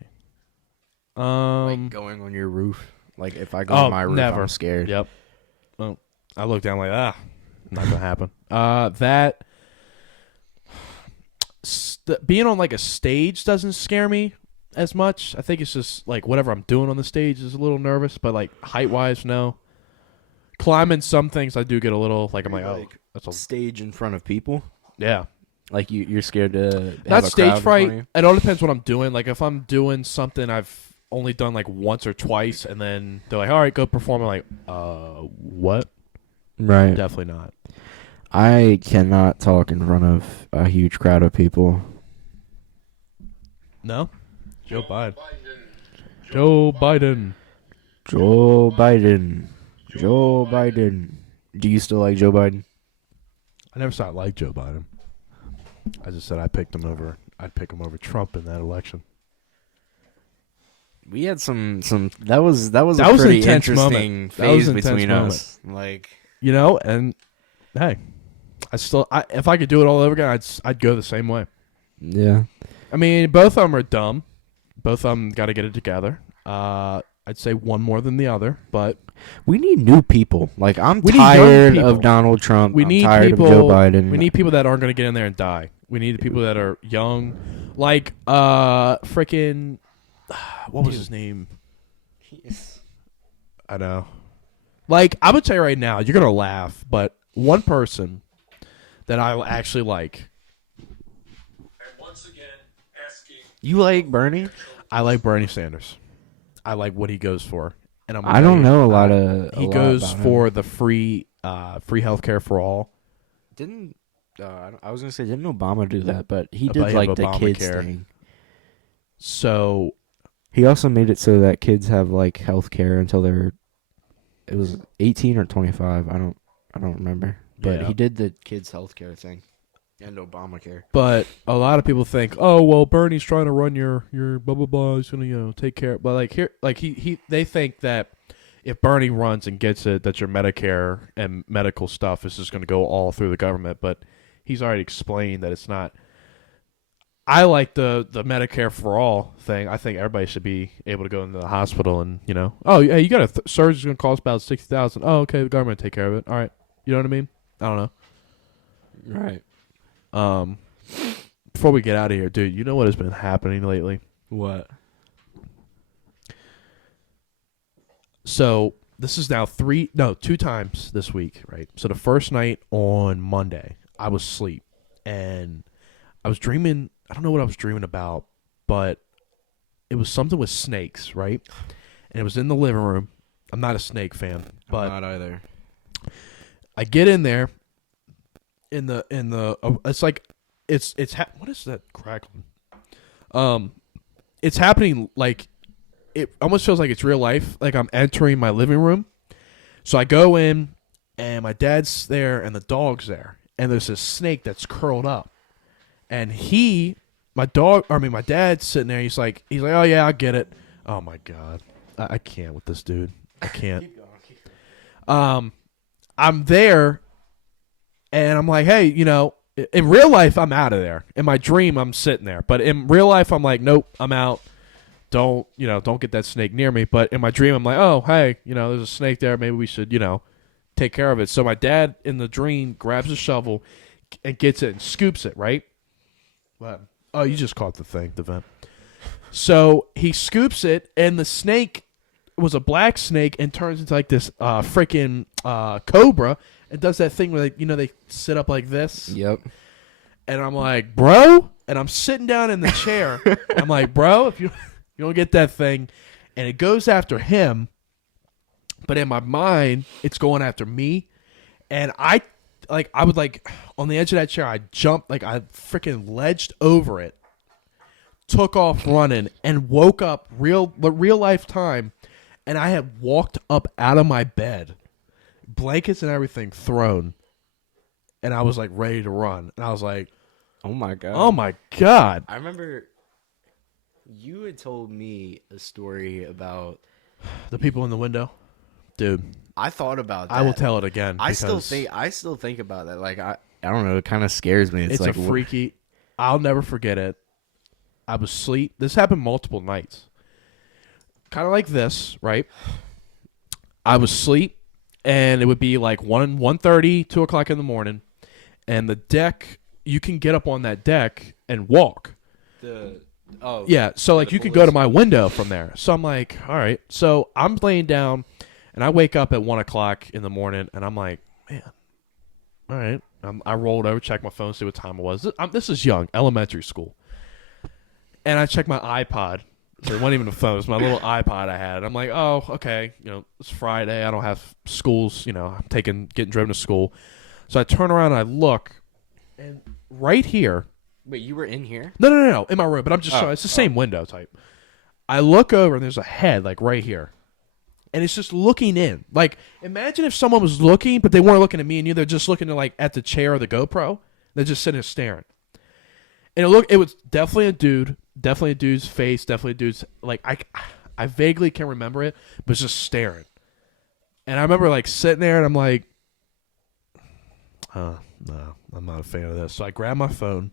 Like going on your roof. Like if I go on my roof, never. I'm scared. Yep. Well, I look down like, not gonna happen. Being on like a stage doesn't scare me as much. I think it's just like whatever I'm doing on the stage is a little nervous, but like height wise, no. Climbing some things, I do get a little like I'm like, that's a stage in front of people. Yeah, like you're scared to not have a stage crowd in front of fright. you? It all depends what I'm doing. Like if I'm doing something I've only done like once or twice, and then they're like, "All right, go perform." I'm like, what? Right. Definitely not. I cannot talk in front of a huge crowd of people. No? Joe Biden. Joe Biden. Joe Biden. Joe Biden. Do you still like Joe Biden? I never said I liked Joe Biden. I just said I'd pick him over Trump in that election. We had some that was a pretty intense interesting moment. phase between us. Like, you know, and hey, if I could do it all over again, I'd go the same way. Yeah. I mean, both of them are dumb. Both of them got to get it together. I'd say one more than the other, but we need new people. Like, I'm tired of Donald Trump. I'm tired people, of Joe Biden. We need people that aren't going to get in there and die. We need the people that are young, like freaking what was his name? I know. Like, I'm gonna tell you right now, you're gonna laugh, but one person that I actually like. And once again, asking. You like Bernie? I like Bernie Sanders. I like what he goes for, and I don't know a lot of. He goes for the free healthcare for all. Didn't I was gonna say didn't Obama do that? But he did like the kids thing. So he also made it so that kids have like health care until they're. It was 18 or 25. I don't remember. But he did the kids' health care thing. And Obamacare. But a lot of people think, oh well, Bernie's trying to run your blah blah blah. He's gonna take care. But like here, like they think that if Bernie runs and gets it, that your Medicare and medical stuff is just gonna go all through the government. But he's already explained that it's not. I like the Medicare for all thing. I think everybody should be able to go into the hospital and oh yeah, you got a surgery's gonna cost about $60,000. Oh okay, the government will take care of it. All right, you know what I mean? I don't know. Right. Before we get out of here, dude, you know what has been happening lately? What? So this is now 2 times this week, right? So the first night on Monday, I was asleep and I was dreaming. I don't know what I was dreaming about, but it was something with snakes, right? And it was in the living room. I'm not a snake fan, but I'm not either. I get in there. It's like what is that crackling? It's happening like it almost feels like it's real life. Like I'm entering my living room. So I go in and my dad's there and the dog's there and there's this snake that's curled up. And my dad's sitting there. He's like, oh yeah, I get it. Oh my god, I can't with this dude. I can't. Keep going. I'm there. And I'm like, hey, in real life, I'm out of there. In my dream, I'm sitting there. But in real life, I'm like, nope, I'm out. Don't get that snake near me. But in my dream, I'm like, oh, hey, there's a snake there. Maybe we should, take care of it. So my dad in the dream grabs a shovel and gets it and scoops it, right? What? Oh, you just caught the vent. So he scoops it, and the snake was a black snake and turns into like this freaking cobra. It does that thing where they sit up like this. Yep. And I'm like, bro, and I'm sitting down in the chair. I'm like, bro, if you don't get that thing, and it goes after him, but in my mind, it's going after me, and I would on the edge of that chair, I jumped, I freaking ledged over it, took off running, and woke up real life time, and I had walked up out of my bed. Blankets and everything thrown, and I was ready to run, and I was like, oh my god, I remember you had told me a story about the people in the window, dude. I thought about that. I will tell it again. I still think about that. I don't know, it kind of scares me. It's a freaky. I'll never forget it. I was asleep. This happened multiple nights, kind of like this, right? I was asleep. And it would be 1:30, 2 o'clock in the morning. And the deck, you can get up on that deck and walk. Yeah, so you could go to my window from there. So I'm like, all right. So I'm laying down, and I wake up at 1 o'clock in the morning, and I'm like, man, all right. I rolled over, checked my phone, see what time it was. This is young, elementary school. And I checked my iPod. So it wasn't even a phone. It was my little iPod I had. I'm like, oh, okay. It's Friday. I don't have schools. I'm getting driven to school. So I turn around and I look, and right here. Wait, you were in here? No, in my room. But I'm just showing. It's the same window type. I look over and there's a head like right here, and it's just looking in. Like imagine if someone was looking, but they weren't looking at me and you. They're just looking at the chair or the GoPro. They're just sitting there staring. And it was definitely a dude, definitely a dude's face, definitely a dude's like I vaguely can remember it, but it's just staring. And I remember like sitting there and I'm like, no, I'm not a fan of this. So I grab my phone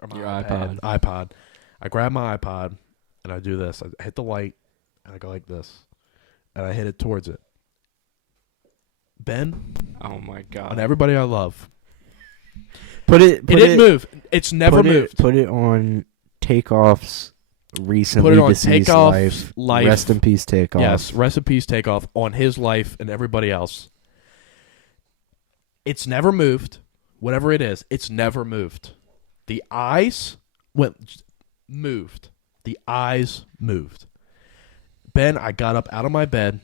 or my iPod. I grab my iPod and I do this. I hit the light and I go like this, and I hit it towards it. Ben, oh my god, and everybody I love. It didn't move. It's never moved. Put it on Takeoff's recently deceased life. Rest in peace, Takeoff. Yes, rest in peace, Takeoff, on his life and everybody else. It's never moved. Whatever it is, it's never moved. The eyes moved. The eyes moved. Ben, I got up out of my bed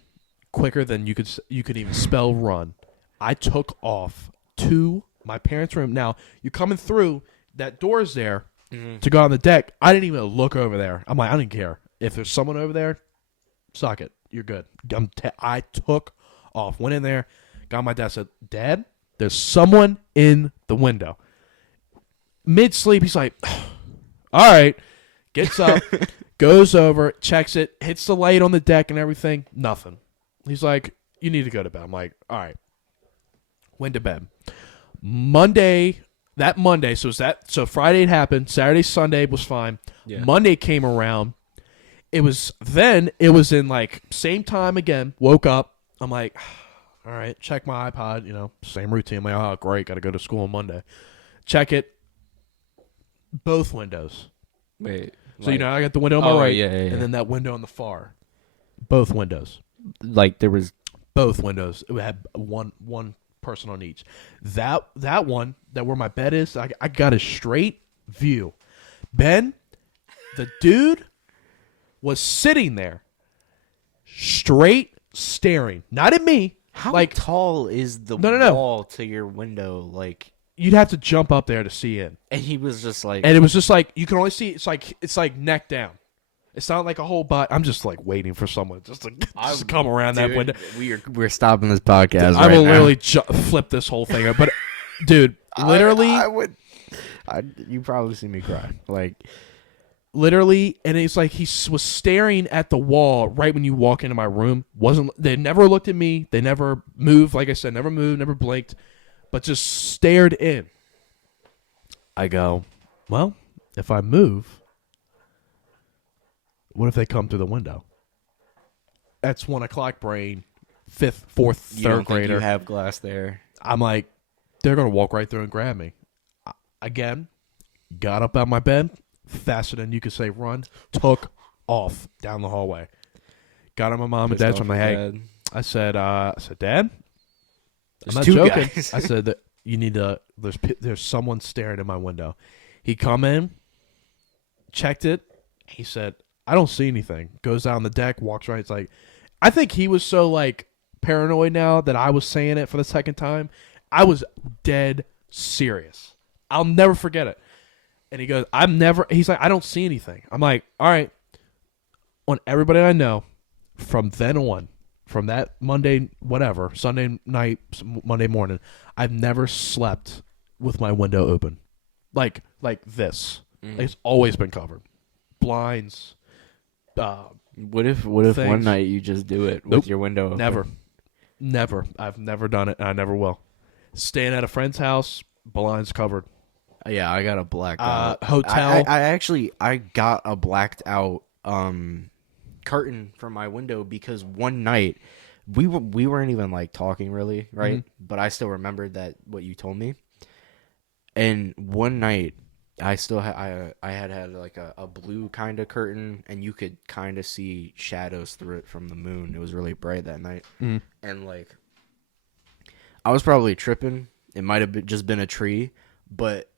quicker than you could even spell run. I took off to my parents' room. Now, you're coming through, that door's there to go on the deck. I didn't even look over there. I'm like, I didn't care. If there's someone over there, suck it. You're good. I took off, went in there, got my dad, said, Dad, there's someone in the window. Mid-sleep, he's like, all right. Gets up, goes over, checks it, hits the light on the deck and everything. Nothing. He's like, you need to go to bed. I'm like, all right. Went to bed. Monday, so Friday it happened. Saturday, Sunday was fine. Yeah. Monday came around. It was in like same time again. Woke up. I'm like, all right, check my iPod, same routine. I'm like, oh, great, got to go to school on Monday. Check it. Both windows. Wait. So, I got the window on my right, and then that window on the far. Both windows. Like there was... Both windows. It had one person on each. That one, where my bed is, I got a straight view. Ben, the dude was sitting there, straight staring. Not at me. How tall is the wall to your window? Like... You'd have to jump up there to see in. And he was just like... And it was just like, you can only see, it's like neck down. It's not like a whole body. I'm just like waiting for someone just to come around that window. We're stopping this podcast I will literally flip this whole thing up. But, dude, literally... you probably see me cry. Like... Literally, and it's like he was staring at the wall right when you walk into my room. They never looked at me. They never moved. Like I said, never moved, never blinked. But just stared in. I go, well, if I move, what if they come through the window? That's 1 o'clock brain, 4th, 3rd grader. You have glass there. I'm like, they're going to walk right through and grab me. Again, got up out of my bed, faster than you could say run, took off down the hallway. Got on my mom and dad's room. I said, Dad? I'm not joking. Guys. I said that you need to. There's someone staring in my window. He come in, checked it. He said, I don't see anything. Goes down the deck, walks right. It's like, I think he was so like paranoid now that I was saying it for the second time. I was dead serious. I'll never forget it. And he goes, he's like, I don't see anything. I'm like, all right. On everybody I know, from then on. From that Monday, Sunday night, Monday morning, I've never slept with my window open, like this. It's always been covered, blinds. What if one night you just do it with your window open? Never. I've never done it, and I never will. Staying at a friend's house, blinds covered. Yeah, I got a blacked out hotel. I got a blacked out curtain from my window because one night we weren't even like talking really, right? But I still remembered that what you told me. And one night I still I had like a blue kind of curtain, and you could kind of see shadows through it from the moon. It was really bright that night. And like I was probably tripping. It might have just been a tree, but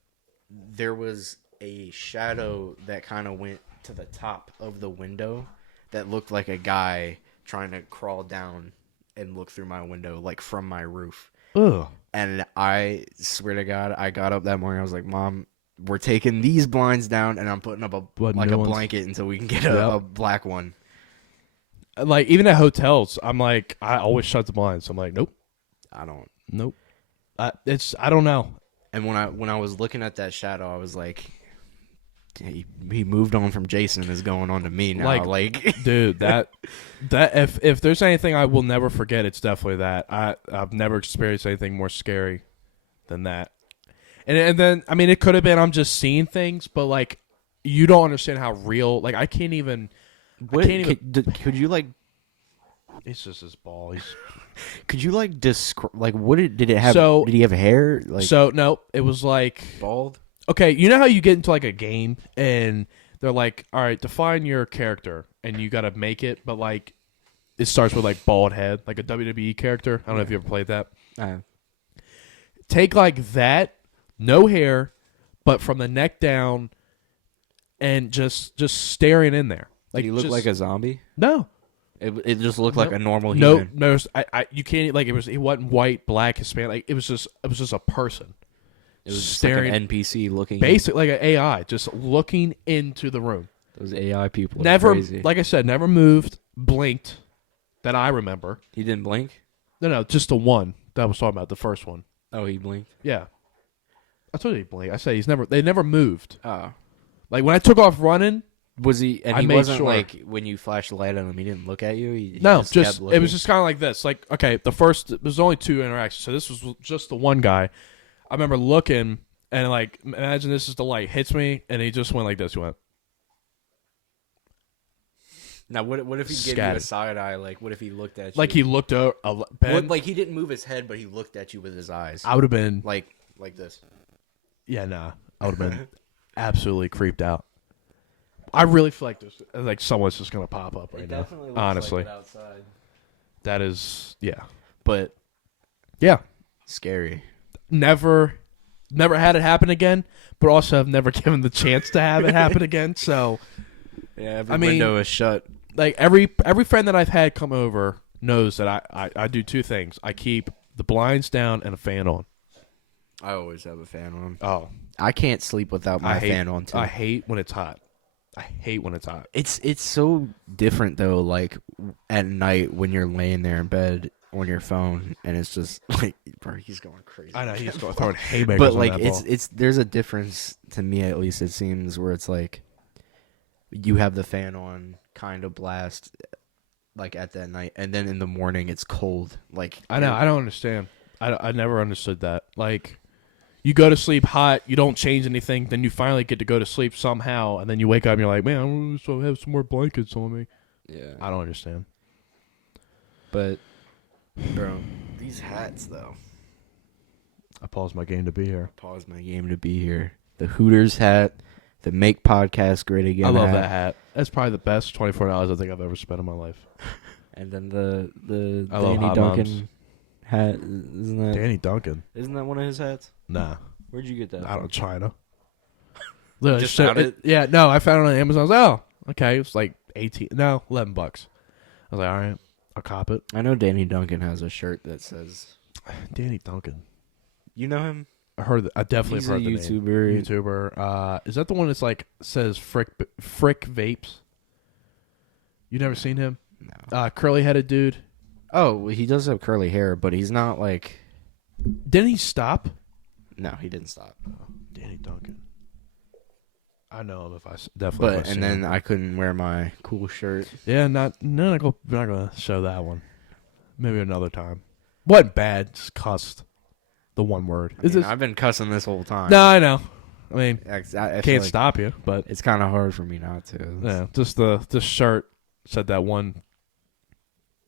there was a shadow that kind of went to the top of the window that looked like a guy trying to crawl down and look through my window, like from my roof. Ugh. And I swear to God, I got up that morning. I was like, Mom, we're taking these blinds down, and I'm putting up a blanket until we can get a black one. Like, even at hotels, I'm like, I always shut the blinds. I'm like, nope. I don't. Nope. I don't know. And when I was looking at that shadow, I was like, he moved on from Jason is going on to me now. Like dude, that if there's anything I will never forget, it's definitely that. I've never experienced anything more scary than that. And then I mean, it could have been I'm just seeing things, but like you don't understand how real. Like I can't even. Could you like? It's just his ball. Could you like describe like what did it have? So, did he have hair? Like so no, it was like bald. Okay, you know how you get into like a game and they're like, all right, define your character, and you got to make it, but like it starts with like bald head, like a WWE character. I don't know if you ever played that. Take like that, no hair, but from the neck down, and just staring in there. Like did he look like a zombie? No. It just looked like a normal human. No, you can't like it wasn't white, black, Hispanic. Like, it was just a person. It was staring, like an NPC looking. Basically, like an AI, just looking into the room. Those AI people. Never, crazy. like I said, never moved, blinked, that I remember. He didn't blink? No, just the one that I was talking about, the first one. Oh, he blinked? Yeah. I told you he blinked. I said they never moved. Oh. Like when I took off running. Was he? And I he made wasn't sure. like when you flashed the light on him. He didn't look at you. He No, just just kept it looking? was just kind of like this. Like okay, there's only 2 interactions, so this was just the one guy. I remember looking and like imagine this is the light hits me and he just went like this. He went. Now what if he gave you a side eye? Like what if he looked at you? Like he looked over. Like he didn't move his head, but he looked at you with his eyes. I would have been like this. Yeah, nah. I would have been absolutely creeped out. I really feel like someone's just gonna pop up right now. Honestly, like it outside. That is but yeah, scary. Never had it happen again, but also have never given the chance to have it happen again. So yeah, every window is shut. Like every friend that I've had come over knows that I do 2 things. I keep the blinds down and a fan on. I always have a fan on. Oh, I can't sleep without my fan on too. I hate when it's hot. I hate when it's hot. It's so different though. Like at night when you're laying there in bed on your phone and it's just like, bro, he's going crazy. I know he's throwing haymakers. But like on that ball. it's there's a difference to me at least. It seems where it's like you have the fan on, kind of blast, like at that night, and then in the morning it's cold. Like I know I don't understand. I never understood that. Like. You go to sleep hot, you don't change anything, then you finally get to go to sleep somehow, and then you wake up and you're like, man, I want to have some more blankets on me. Yeah. I don't understand. But, bro, these hats, though. I paused my game to be here. The Hooters hat, the Make Podcast Great Again I love that hat. That's probably the best $24 I think I've ever spent in my life. And then the Danny Duncan hat, isn't that Danny Duncan? Isn't that one of his hats? Nah. Where'd you get that? Out of China. Just found it? Yeah, no, I found it on Amazon. I was like, oh, okay. It was like $11. I was like, all right, I'll cop it. I know Danny Duncan has a shirt that says Danny Duncan. You know him? I heard. I definitely heard the YouTuber. name. YouTuber. Is that the one that's like says Frick Vapes? You never seen him? No. Curly headed dude. Oh, he does have curly hair, but he's not like. Didn't he stop? No, he didn't stop. Danny Duncan. I know him if I definitely. But and then I couldn't wear my cool shirt. Yeah, not gonna show that one. Maybe another time. Wasn't bad. Just cussed. The one word. I've been cussing this whole time. No, I know. I mean, I can't like stop you, but it's kind of hard for me not to. Yeah, just the shirt said that one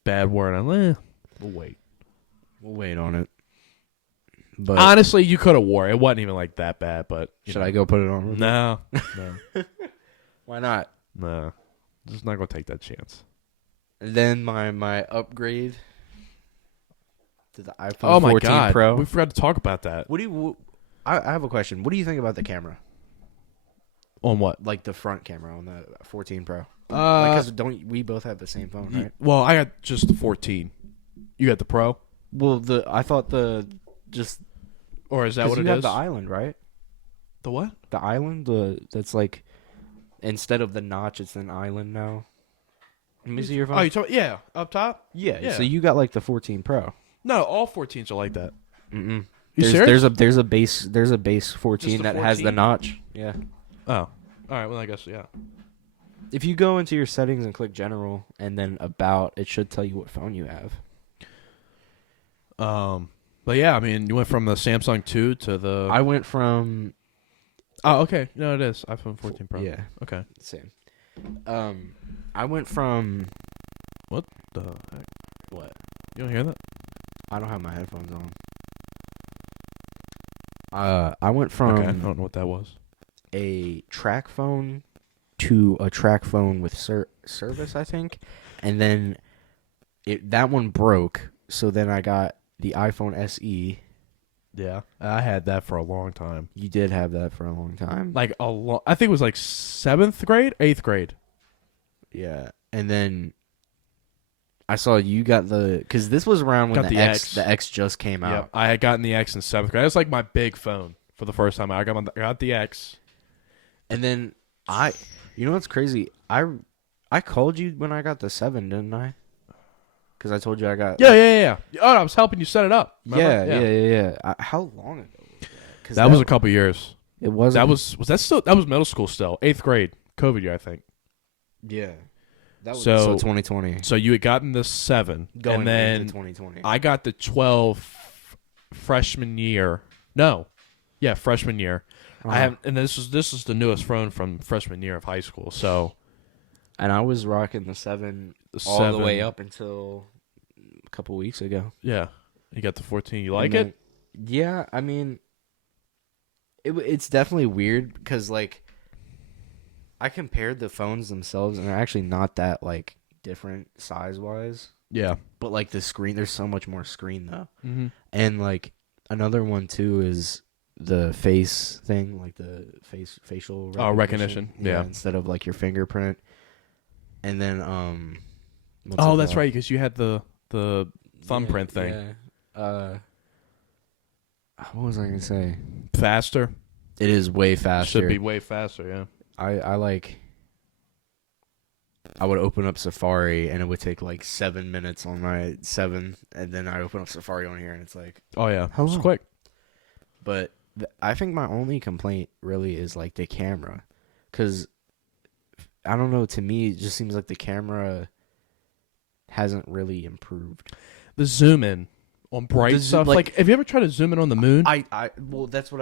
bad word. I'm like, we'll wait on it. But honestly, you could have wore it. It wasn't even like that bad. But should I go put it on? No. Why not? No, just not gonna take that chance. And then my upgrade to the iPhone 14 Pro. We forgot to talk about that. What do you? I have a question. What do you think about the camera? On what? Like the front camera on the 14 Pro. Because don't we both have the same phone, right? Well, I got just the 14. You got the Pro. Well, I thought just. Or is that what it is? You have the island, right? The what? The island. That's like, instead of the notch, it's an island now. Let me see your phone. Oh, you talking? Yeah, up top. Yeah. So you got like the 14 Pro. No, all 14s are like that. Mm-mm. You serious? There's a base 14 that has the notch. Yeah. Oh, all right. Well, I guess yeah. If you go into your settings and click general and then about, it should tell you what phone you have. But yeah, I mean, you went from the Samsung 2 to the. I went from. Oh, okay. No, it is iPhone 14 Pro. Yeah. Okay. Same. I went from. What the heck? What? You don't hear that? I don't have my headphones on. I went from. Okay, I don't know what that was. A track phone to a track phone with service, I think, and then that one broke. So then I got the iPhone SE. Yeah, I had that for a long time. You did have that for a long time. Like I think it was like 7th grade, 8th grade. Yeah, and then I saw you got because this was around when the X just came out. Yep, I had gotten the X in 7th grade. That's like my big phone for the first time. I got the X, and then you know what's crazy? I called you when I got the 7, didn't I? Because I told you I got. Yeah. Oh, I was helping you set it up. Remember? Yeah. How long ago was that? That was a couple years. It was. That was middle school still, 8th grade, COVID year, I think. Yeah. That was so 2020. So you had gotten the 7, going and then into 2020. I got the 12 freshman year. No, yeah, freshman year. I have, and this is the newest phone from freshman year of high school. So, and I was rocking the 7 all the way up until a couple weeks ago. Yeah, you got the 14. You like it? Yeah, I mean, it's definitely weird because like I compared the phones themselves, and they're actually not that like different size wise. Yeah, but like the screen, there's so much more screen though, and like another one too is the face thing, like the facial recognition. Yeah, instead of like your fingerprint. And then that's right, because you had the thumbprint thing. Yeah. What was I gonna say? Faster. It is way faster. Should be way faster. Yeah. I would open up Safari and it would take like 7 minutes on my 7, and then I open up Safari on here and it's like, oh yeah, hello. It's quick. But I think my only complaint really is like the camera, because I don't know. To me, it just seems like the camera hasn't really improved. The zoom in on bright stuff. Like, have you ever tried to zoom in on the moon? Well, that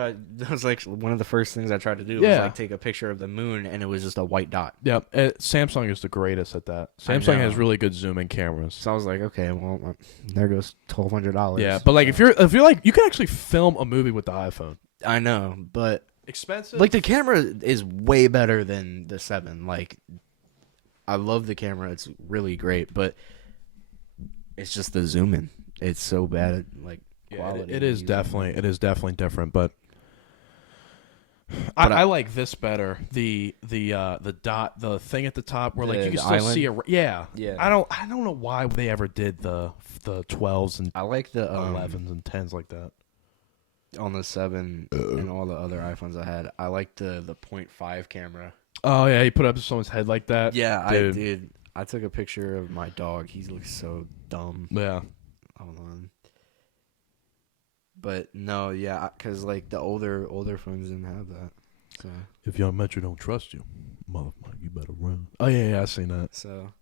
was like one of the first things I tried to do. Was like take a picture of the moon, and it was just a white dot. Yep. Samsung is the greatest at that. Samsung has really good zoom in cameras. So I was like, okay, well, there goes $1,200. Yeah, but like if you're like, you can actually film a movie with the iPhone. I know, but expensive. Like the camera is way better than the 7. Like I love the camera; it's really great, but it's just the zoom in. It's so bad. Like quality. It is definitely different, but I like this better. The dot, the thing at the top where like you can still island? See it. Yeah. I don't know why they ever did the 12s and I like the 11s and 10s like that. On the 7 and all the other iPhones I had, I liked the 0.5 camera. Oh yeah, you put it up to someone's head like that. Yeah, I did. I took a picture of my dog. He looks so dumb. Yeah. Hold on. But no, yeah, because like the older phones didn't have that. So if Young Metro don't trust you, motherfucker, you better run. Oh yeah, I seen that. So,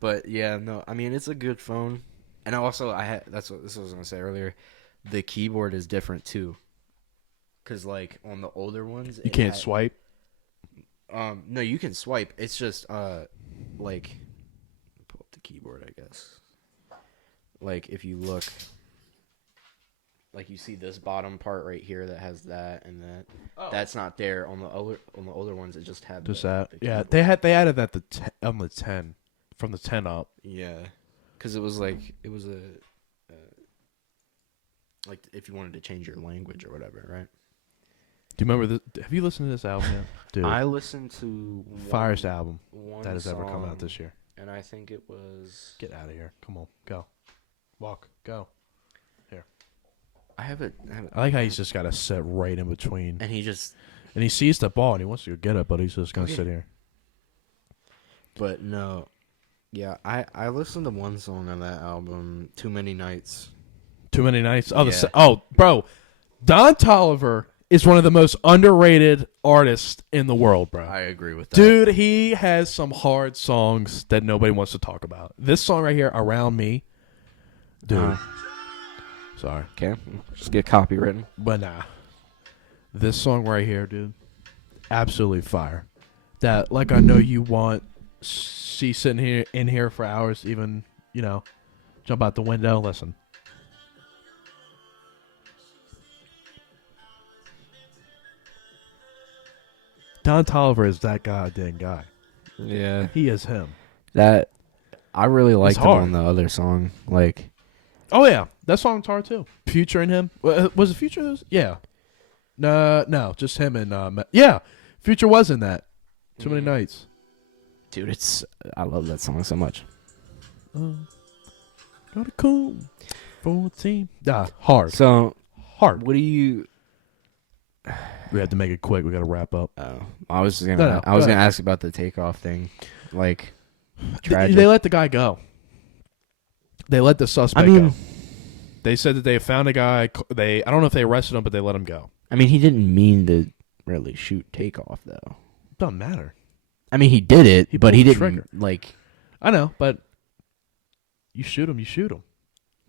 but yeah, no, I mean it's a good phone, and also this was I was gonna say earlier. The keyboard is different too, because like on the older ones, you can't swipe. No, you can swipe. It's just like pull up the keyboard, I guess. Like if you look, like you see this bottom part right here that has that and that. Oh. That's not there on the older ones. It just had just that. Yeah, they added that on the 10 from the 10 up. Yeah, because it was a. Like if you wanted to change your language or whatever, right? Do you remember this? Have you listened to this album yet? Dude, I listened to Fire's album that has ever come out this year. And I think it was... Get out of here. Come on. Go. Walk. Go. I have it. I like how he's just got to sit right in between. And he sees the ball and he wants to go get it, but he's just gonna sit here. But no, yeah, I listened to one song on that album, Too Many Nights. Too Many Nights. Oh, Yeah. Bro, Don Toliver is one of the most underrated artists in the world, bro. I agree with that. Dude, he has some hard songs that nobody wants to talk about. This song right here, Around Me, dude. Sorry. Okay, just get copywritten. But nah. This song right here, dude, absolutely fire. That, like, I know you want, see sitting here in here for hours, even, jump out the window, listen. Don Toliver is that goddamn guy. Yeah. He is him. That, I really liked him hard. on the other song. Like, oh, yeah. That song's hard, too. Future and him. Was it Future? Yeah. No, just him and, yeah. Future was in that. Too Many Nights. Dude, I love that song so much. Got a cool 14. Hard. So, hard. What do you... We have to make it quick. We got to wrap up. Oh, I was gonna ask about the takeoff thing. Like, tragic. They let the guy go. They let the suspect go. They said that they found a guy. I don't know if they arrested him, but they let him go. I mean, he didn't mean to really shoot takeoff, though. Doesn't matter. I mean, he did it, but he didn't trigger. like. I know, but you shoot him.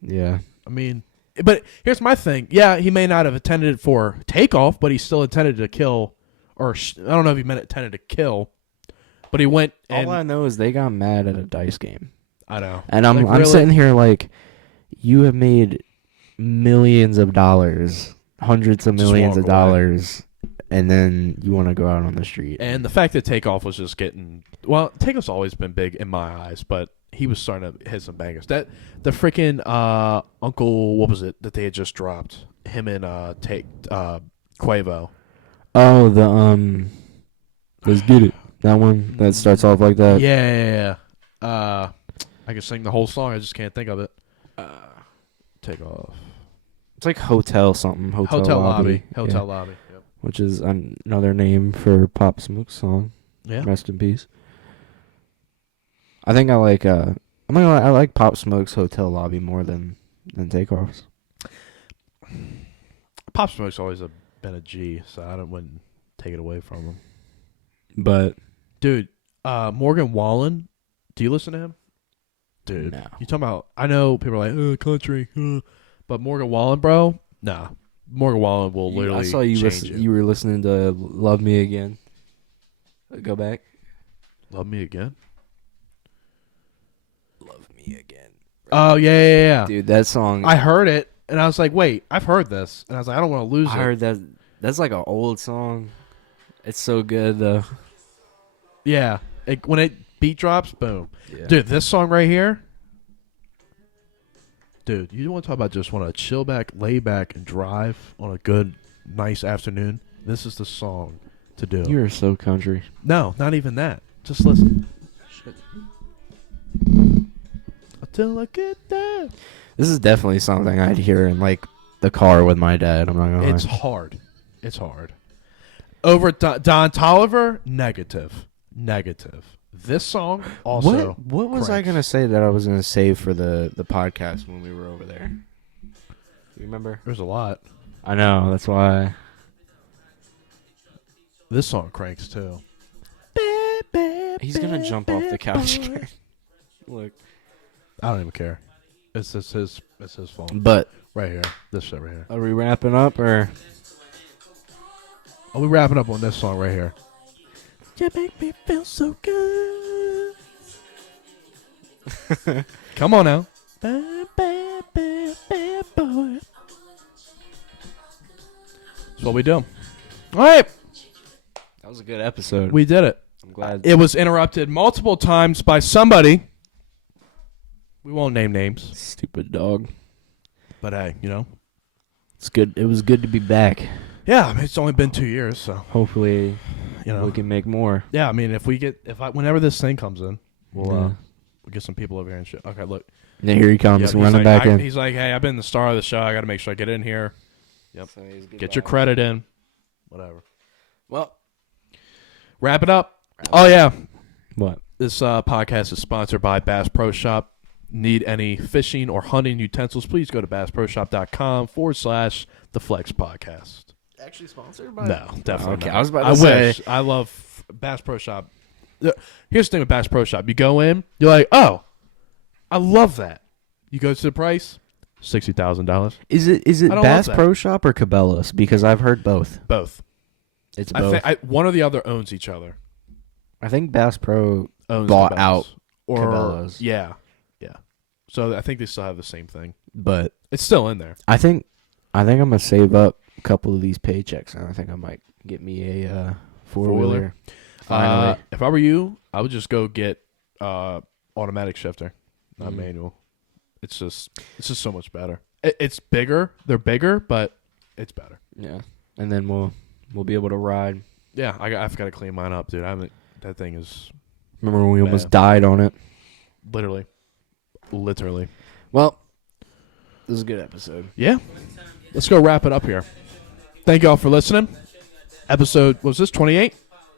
Yeah. I mean, but here's my thing. Yeah, he may not have intended for takeoff, but he still intended to kill. Or I don't know if he meant intended to kill, but he went. And, all I know is they got mad at a dice game. I know, and I'm really? sitting here like, you have made millions of dollars, hundreds of millions of dollars, and then you want to go out on the street. And the fact that takeoff was just getting takeoff's always been big in my eyes, but he was starting to hit some bangers. That the freaking Uncle, what was it that they had just dropped? Him and Quavo. Oh, let's get it. That one that starts off like that. Yeah. I can sing the whole song. I just can't think of it. Takeoff. It's like hotel something. Hotel lobby. Hotel lobby. Yep. Which is another name for Pop Smoke's song. Yeah. Rest in peace. I think I like. I like Pop Smoke's Hotel Lobby more than Takeoff's. Pop Smoke's always been a G, so I wouldn't take it away from him. But dude, Morgan Wallen, do you listen to him? Dude, no. You talking about? I know people are like, country, but Morgan Wallen, bro, nah. Morgan Wallen will literally. I saw you. You were listening to "Love Me Again." Go back. Love Me Again. Love Me Again. Oh yeah. Dude, that song. I heard it and I was like, wait, I've heard this, and I was like, I don't want to lose it. I heard that. That's like an old song. It's so good though. Yeah, when it beat drops, boom. Yeah. Dude, this song right here. Dude, you want to talk about just want to chill back, lay back, and drive on a good, nice afternoon? This is the song to do. You are so country. No, not even that. Just listen. Shit. Until I get there. This is definitely something I'd hear in like the car with my dad. I'm not gonna lie. It's hard. It's hard. Over Don Toliver, negative. This song also. What was I gonna say that I was gonna save for the podcast when we were over there? You remember? There's a lot. I know. That's why. This song cranks too. He's gonna jump off the couch again. Look, I don't even care. It's his fault. But right here, this shit right here. Are we wrapping up or? Are we wrapping up on this song right here? You make me feel so good. Come on now. Bad boy. That's what we do. All right. That was a good episode. We did it. I'm glad. It was interrupted multiple times by somebody. We won't name names. Stupid dog. But hey, it's good. It was good to be back. Yeah, I mean, it's only been 2 years, so hopefully, we can make more. Yeah, I mean, whenever this thing comes in, we'll get some people over here and shit. Okay, look. Yeah, here he comes, Yep, running back in. He's like, hey, I've been the star of the show. I got to make sure I get in here. Yep. So get your credit in. Whatever. Well, wrap it up. Oh, yeah. What? This podcast is sponsored by Bass Pro Shop. Need any fishing or hunting utensils, please go to bassprosshop.com/the Flex Podcast. Actually sponsored by? No, definitely okay, not. I was about to say. Wish. I love Bass Pro Shop. Here's the thing with Bass Pro Shop. You go in, you're like, oh, I love that. You go to the price, $60,000. Is it Bass Pro Shop or Cabela's? Because I've heard both. Both. It's both. One or the other owns each other. I think Bass Pro owns bought Cabela's. out or Cabela's. Yeah. So I think they still have the same thing, but it's still in there. I think I'm gonna save up a couple of these paychecks, and I think I might get me a four-wheeler. Finally, if I were you, I would just go get automatic shifter, not manual. It's just so much better. It's bigger. They're bigger, but it's better. Yeah, and then we'll be able to ride. Yeah, I've got to clean mine up, dude. That thing is. Remember when we almost died on it? Literally. Well, this is a good episode. Yeah. Let's go wrap it up here. Thank y'all for listening. Episode, what was this, 28?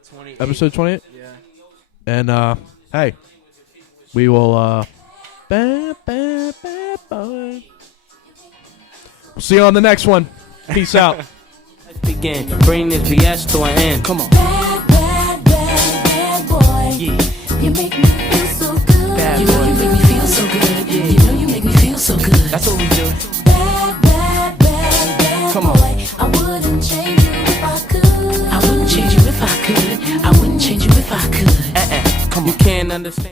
28. Episode 28? Yeah. And, hey, we will, boy. We'll see you on the next one. Peace out. Let's begin. Bring this BS to an end. Come on. Bad boy. Yeah. You make me feel so good. Bad you boy. know you make me feel so good. Yeah. You know you make me feel so good. That's what we do. Bad Come boy. on. I wouldn't change you if I could. I wouldn't change you if I could. I wouldn't change you if I could. Come on. You can't understand.